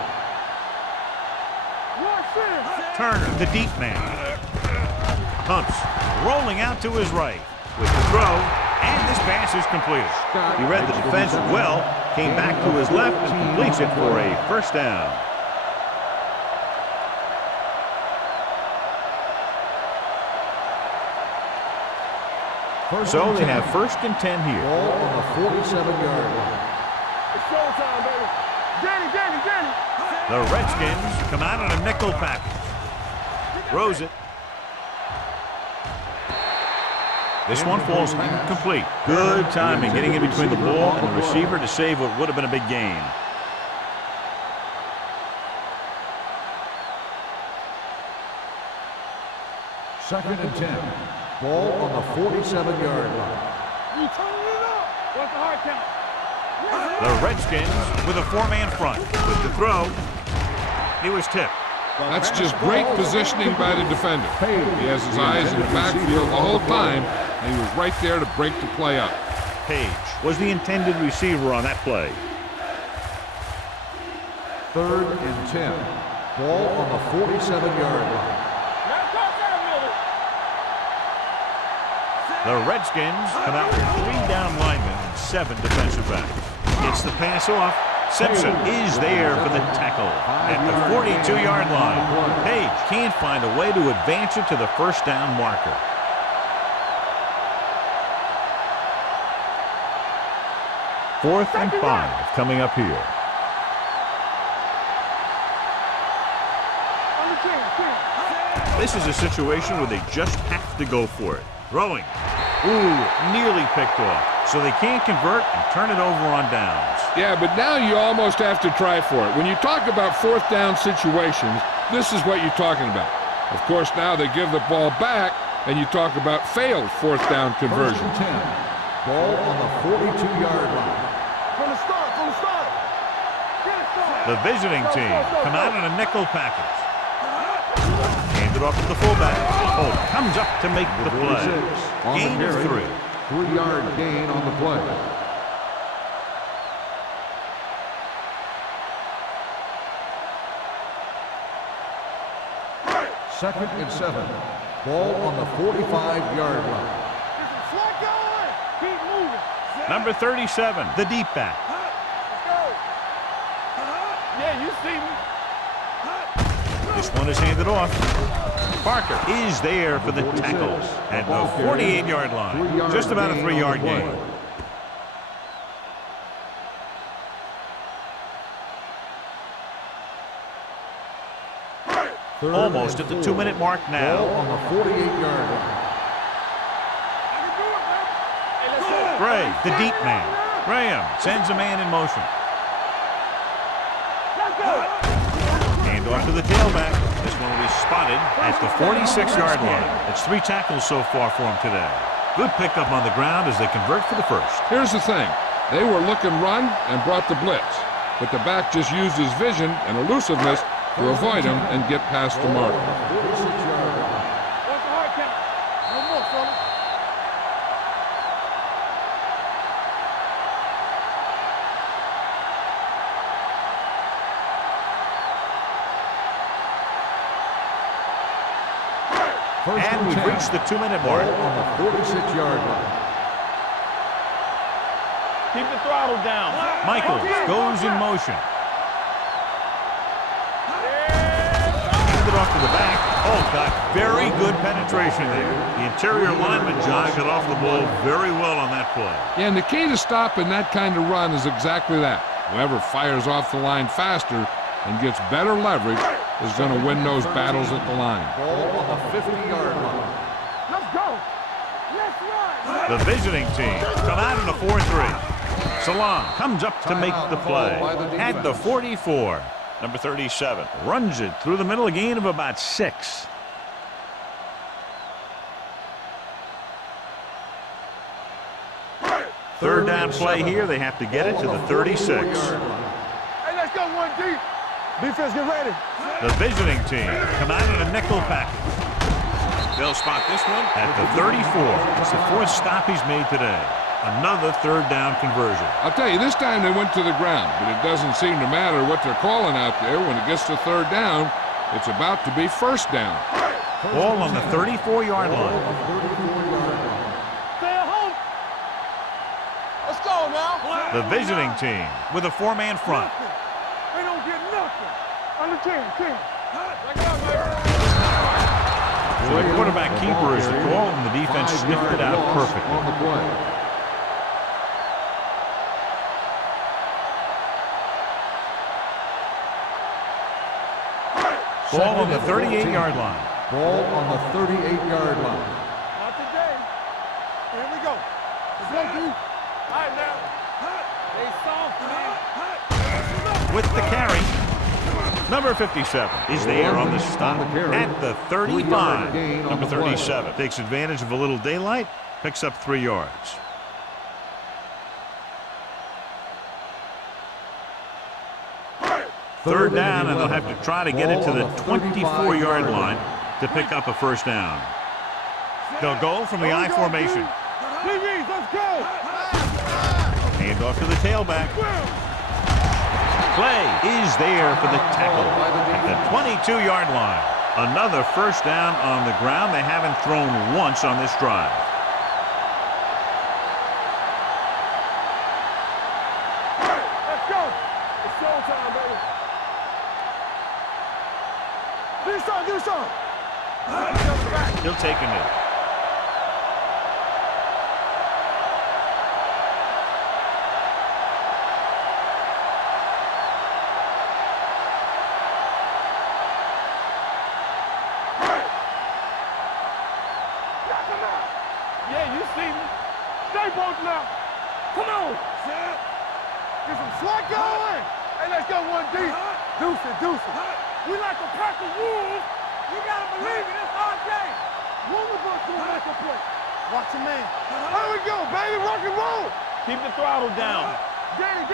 Turner, the deep man. Hunts rolling out to his right with the throw, and this pass is completed. He read the defense well, came back to his left, and completes it for a 1st down. So they have 1st and 10 here. Ball on the 47-yard line. It's showtime, baby. Danny. The Redskins come out on a nickel package. Throws it. This one falls incomplete. Good timing getting in between the ball and the receiver to save what would have been a big gain. Second and 10. Ball on the 47-yard line. You turn it up. What's the hard count? The Redskins with a 4-man front. With the throw, he was tipped. That's just great positioning by the defender. He has his eyes in the backfield the whole time, and he was right there to break the play up. Page was the intended receiver on that play. 3rd and 10. Ball on the 47-yard line. Now go down, Miller. The Redskins come out with 3 down linemen and 7 defensive backs. Gets the pass off. Simpson is there for the tackle at the 42-yard line. Page can't find a way to advance it to the 1st down marker. Fourth and 5 coming up here. On the 10. This is a situation where they just have to go for it. Throwing. Ooh, nearly picked off. So they can't convert and turn it over on downs. Yeah, but now you almost have to try for it. When you talk about fourth down situations, this is what you're talking about. Of course, now they give the ball back, and you talk about failed fourth down conversions. 1st and 10. Ball on the 42-yard line. From the start, from the start. Get it started. The visiting team come out in a nickel package. Hand it off to the fullback. Oh, comes up to make the play. 46 on Gain the of carry. 3. 3-yard gain on the play. Second and 7. Ball on the 45-yard line. Get some slack going. Keep moving. Number 37, the deep back. Let's go. Yeah, you see me. This one is handed off. Parker is there for the tackle at the 48-yard line. Just about a 3-yard gain. Almost at the 2-minute mark Ball now. on the 48-yard line. I can do it, man. Hey, let's go. Gray, the deep man. Graham sends a man in motion. Let's go. Hand off to the tailback. This one will be spotted at the 46-yard line. It's 3 tackles so far for him today. Good pickup on the ground as they convert for the first. Here's the thing. They were looking run and brought the blitz, but the back just used his vision and elusiveness to avoid him and get past the mark. 46-yard line. What's the hard count? No more, fella. And we've reached the 2-minute Ball mark. on the 46-yard line. Keep the throttle down. Michaels goes in motion. Handed off to the back. Oh, got very good penetration there. The interior lineman, John, got off the ball very well on that play. Yeah, and the key to stopping that kind of run is exactly that. Whoever fires off the line faster and gets better leverage is going to win those battles at the line. Ball on the 50-yard line. Let's go. Let's run. The visiting team come out in a 4-3. Salam comes up to make the play at the 44. Number 37 runs it through the middle, a gain of about 6. Third down play here. They have to get it to the 36. Hey, let's go one deep. Defense, get ready. The visiting team come out in a nickel package. They'll spot this one at the 34. It's the 4th stop he's made today. Another 3rd down conversion. I'll tell you, this time they went to the ground, but it doesn't seem to matter what they're calling out there. When it gets to 3rd down, it's about to be 1st down. Ball on the 34-yard line. Stay at home. Let's go now. The visiting team with a 4-man front. They don't get nothing. Under 10. So the quarterback keeper is the call, and the defense sniffed it out perfectly. On the play. Ball on the 38-yard line. Ball on the 38-yard line. Not today. Here we go. Let's go, dude. All right, now. They soft, man. With the carry, number 57 is there on the stop at the 35. Number 37 takes advantage of a little daylight, picks up 3 yards. Third down, and they'll have to try to get it to the 24-yard line to pick up a 1st down. They'll go from the I formation. DBs, let's go. Hand off to the tailback. Clay is there for the tackle at the 22-yard line. Another 1st down on the ground. They haven't thrown once on this drive. Let's go. It's showtime, baby. Do something. He'll take a knee. Yeah, you see me. Stay both now. Come on. Set. Get some slack going. Hey, let's go one deep. Deuce it, deuce it. We like a pack of wolves. You gotta believe it. It's our game. One of us will make a play. Watch your man. Here we go, baby. Rock and roll. Keep the throttle down. Danny.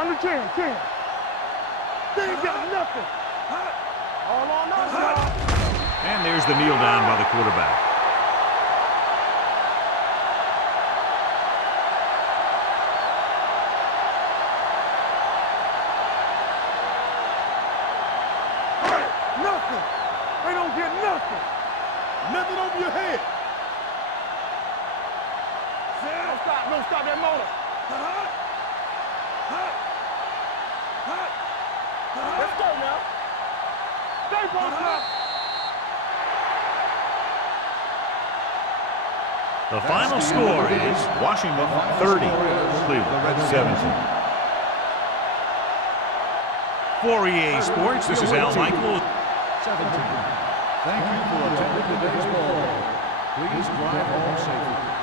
Under 10. They ain't got nothing. All on us, y'all. And there's the kneel down by the quarterback. Nothing. They don't get nothing. Nothing over your head. Don't stop that motor. Let's go now. Stay both now. The final score is Washington 30, Cleveland 17. For EA Sports, this is Al Michael. 17. Thank you for attending today's ball. Please drive home safely.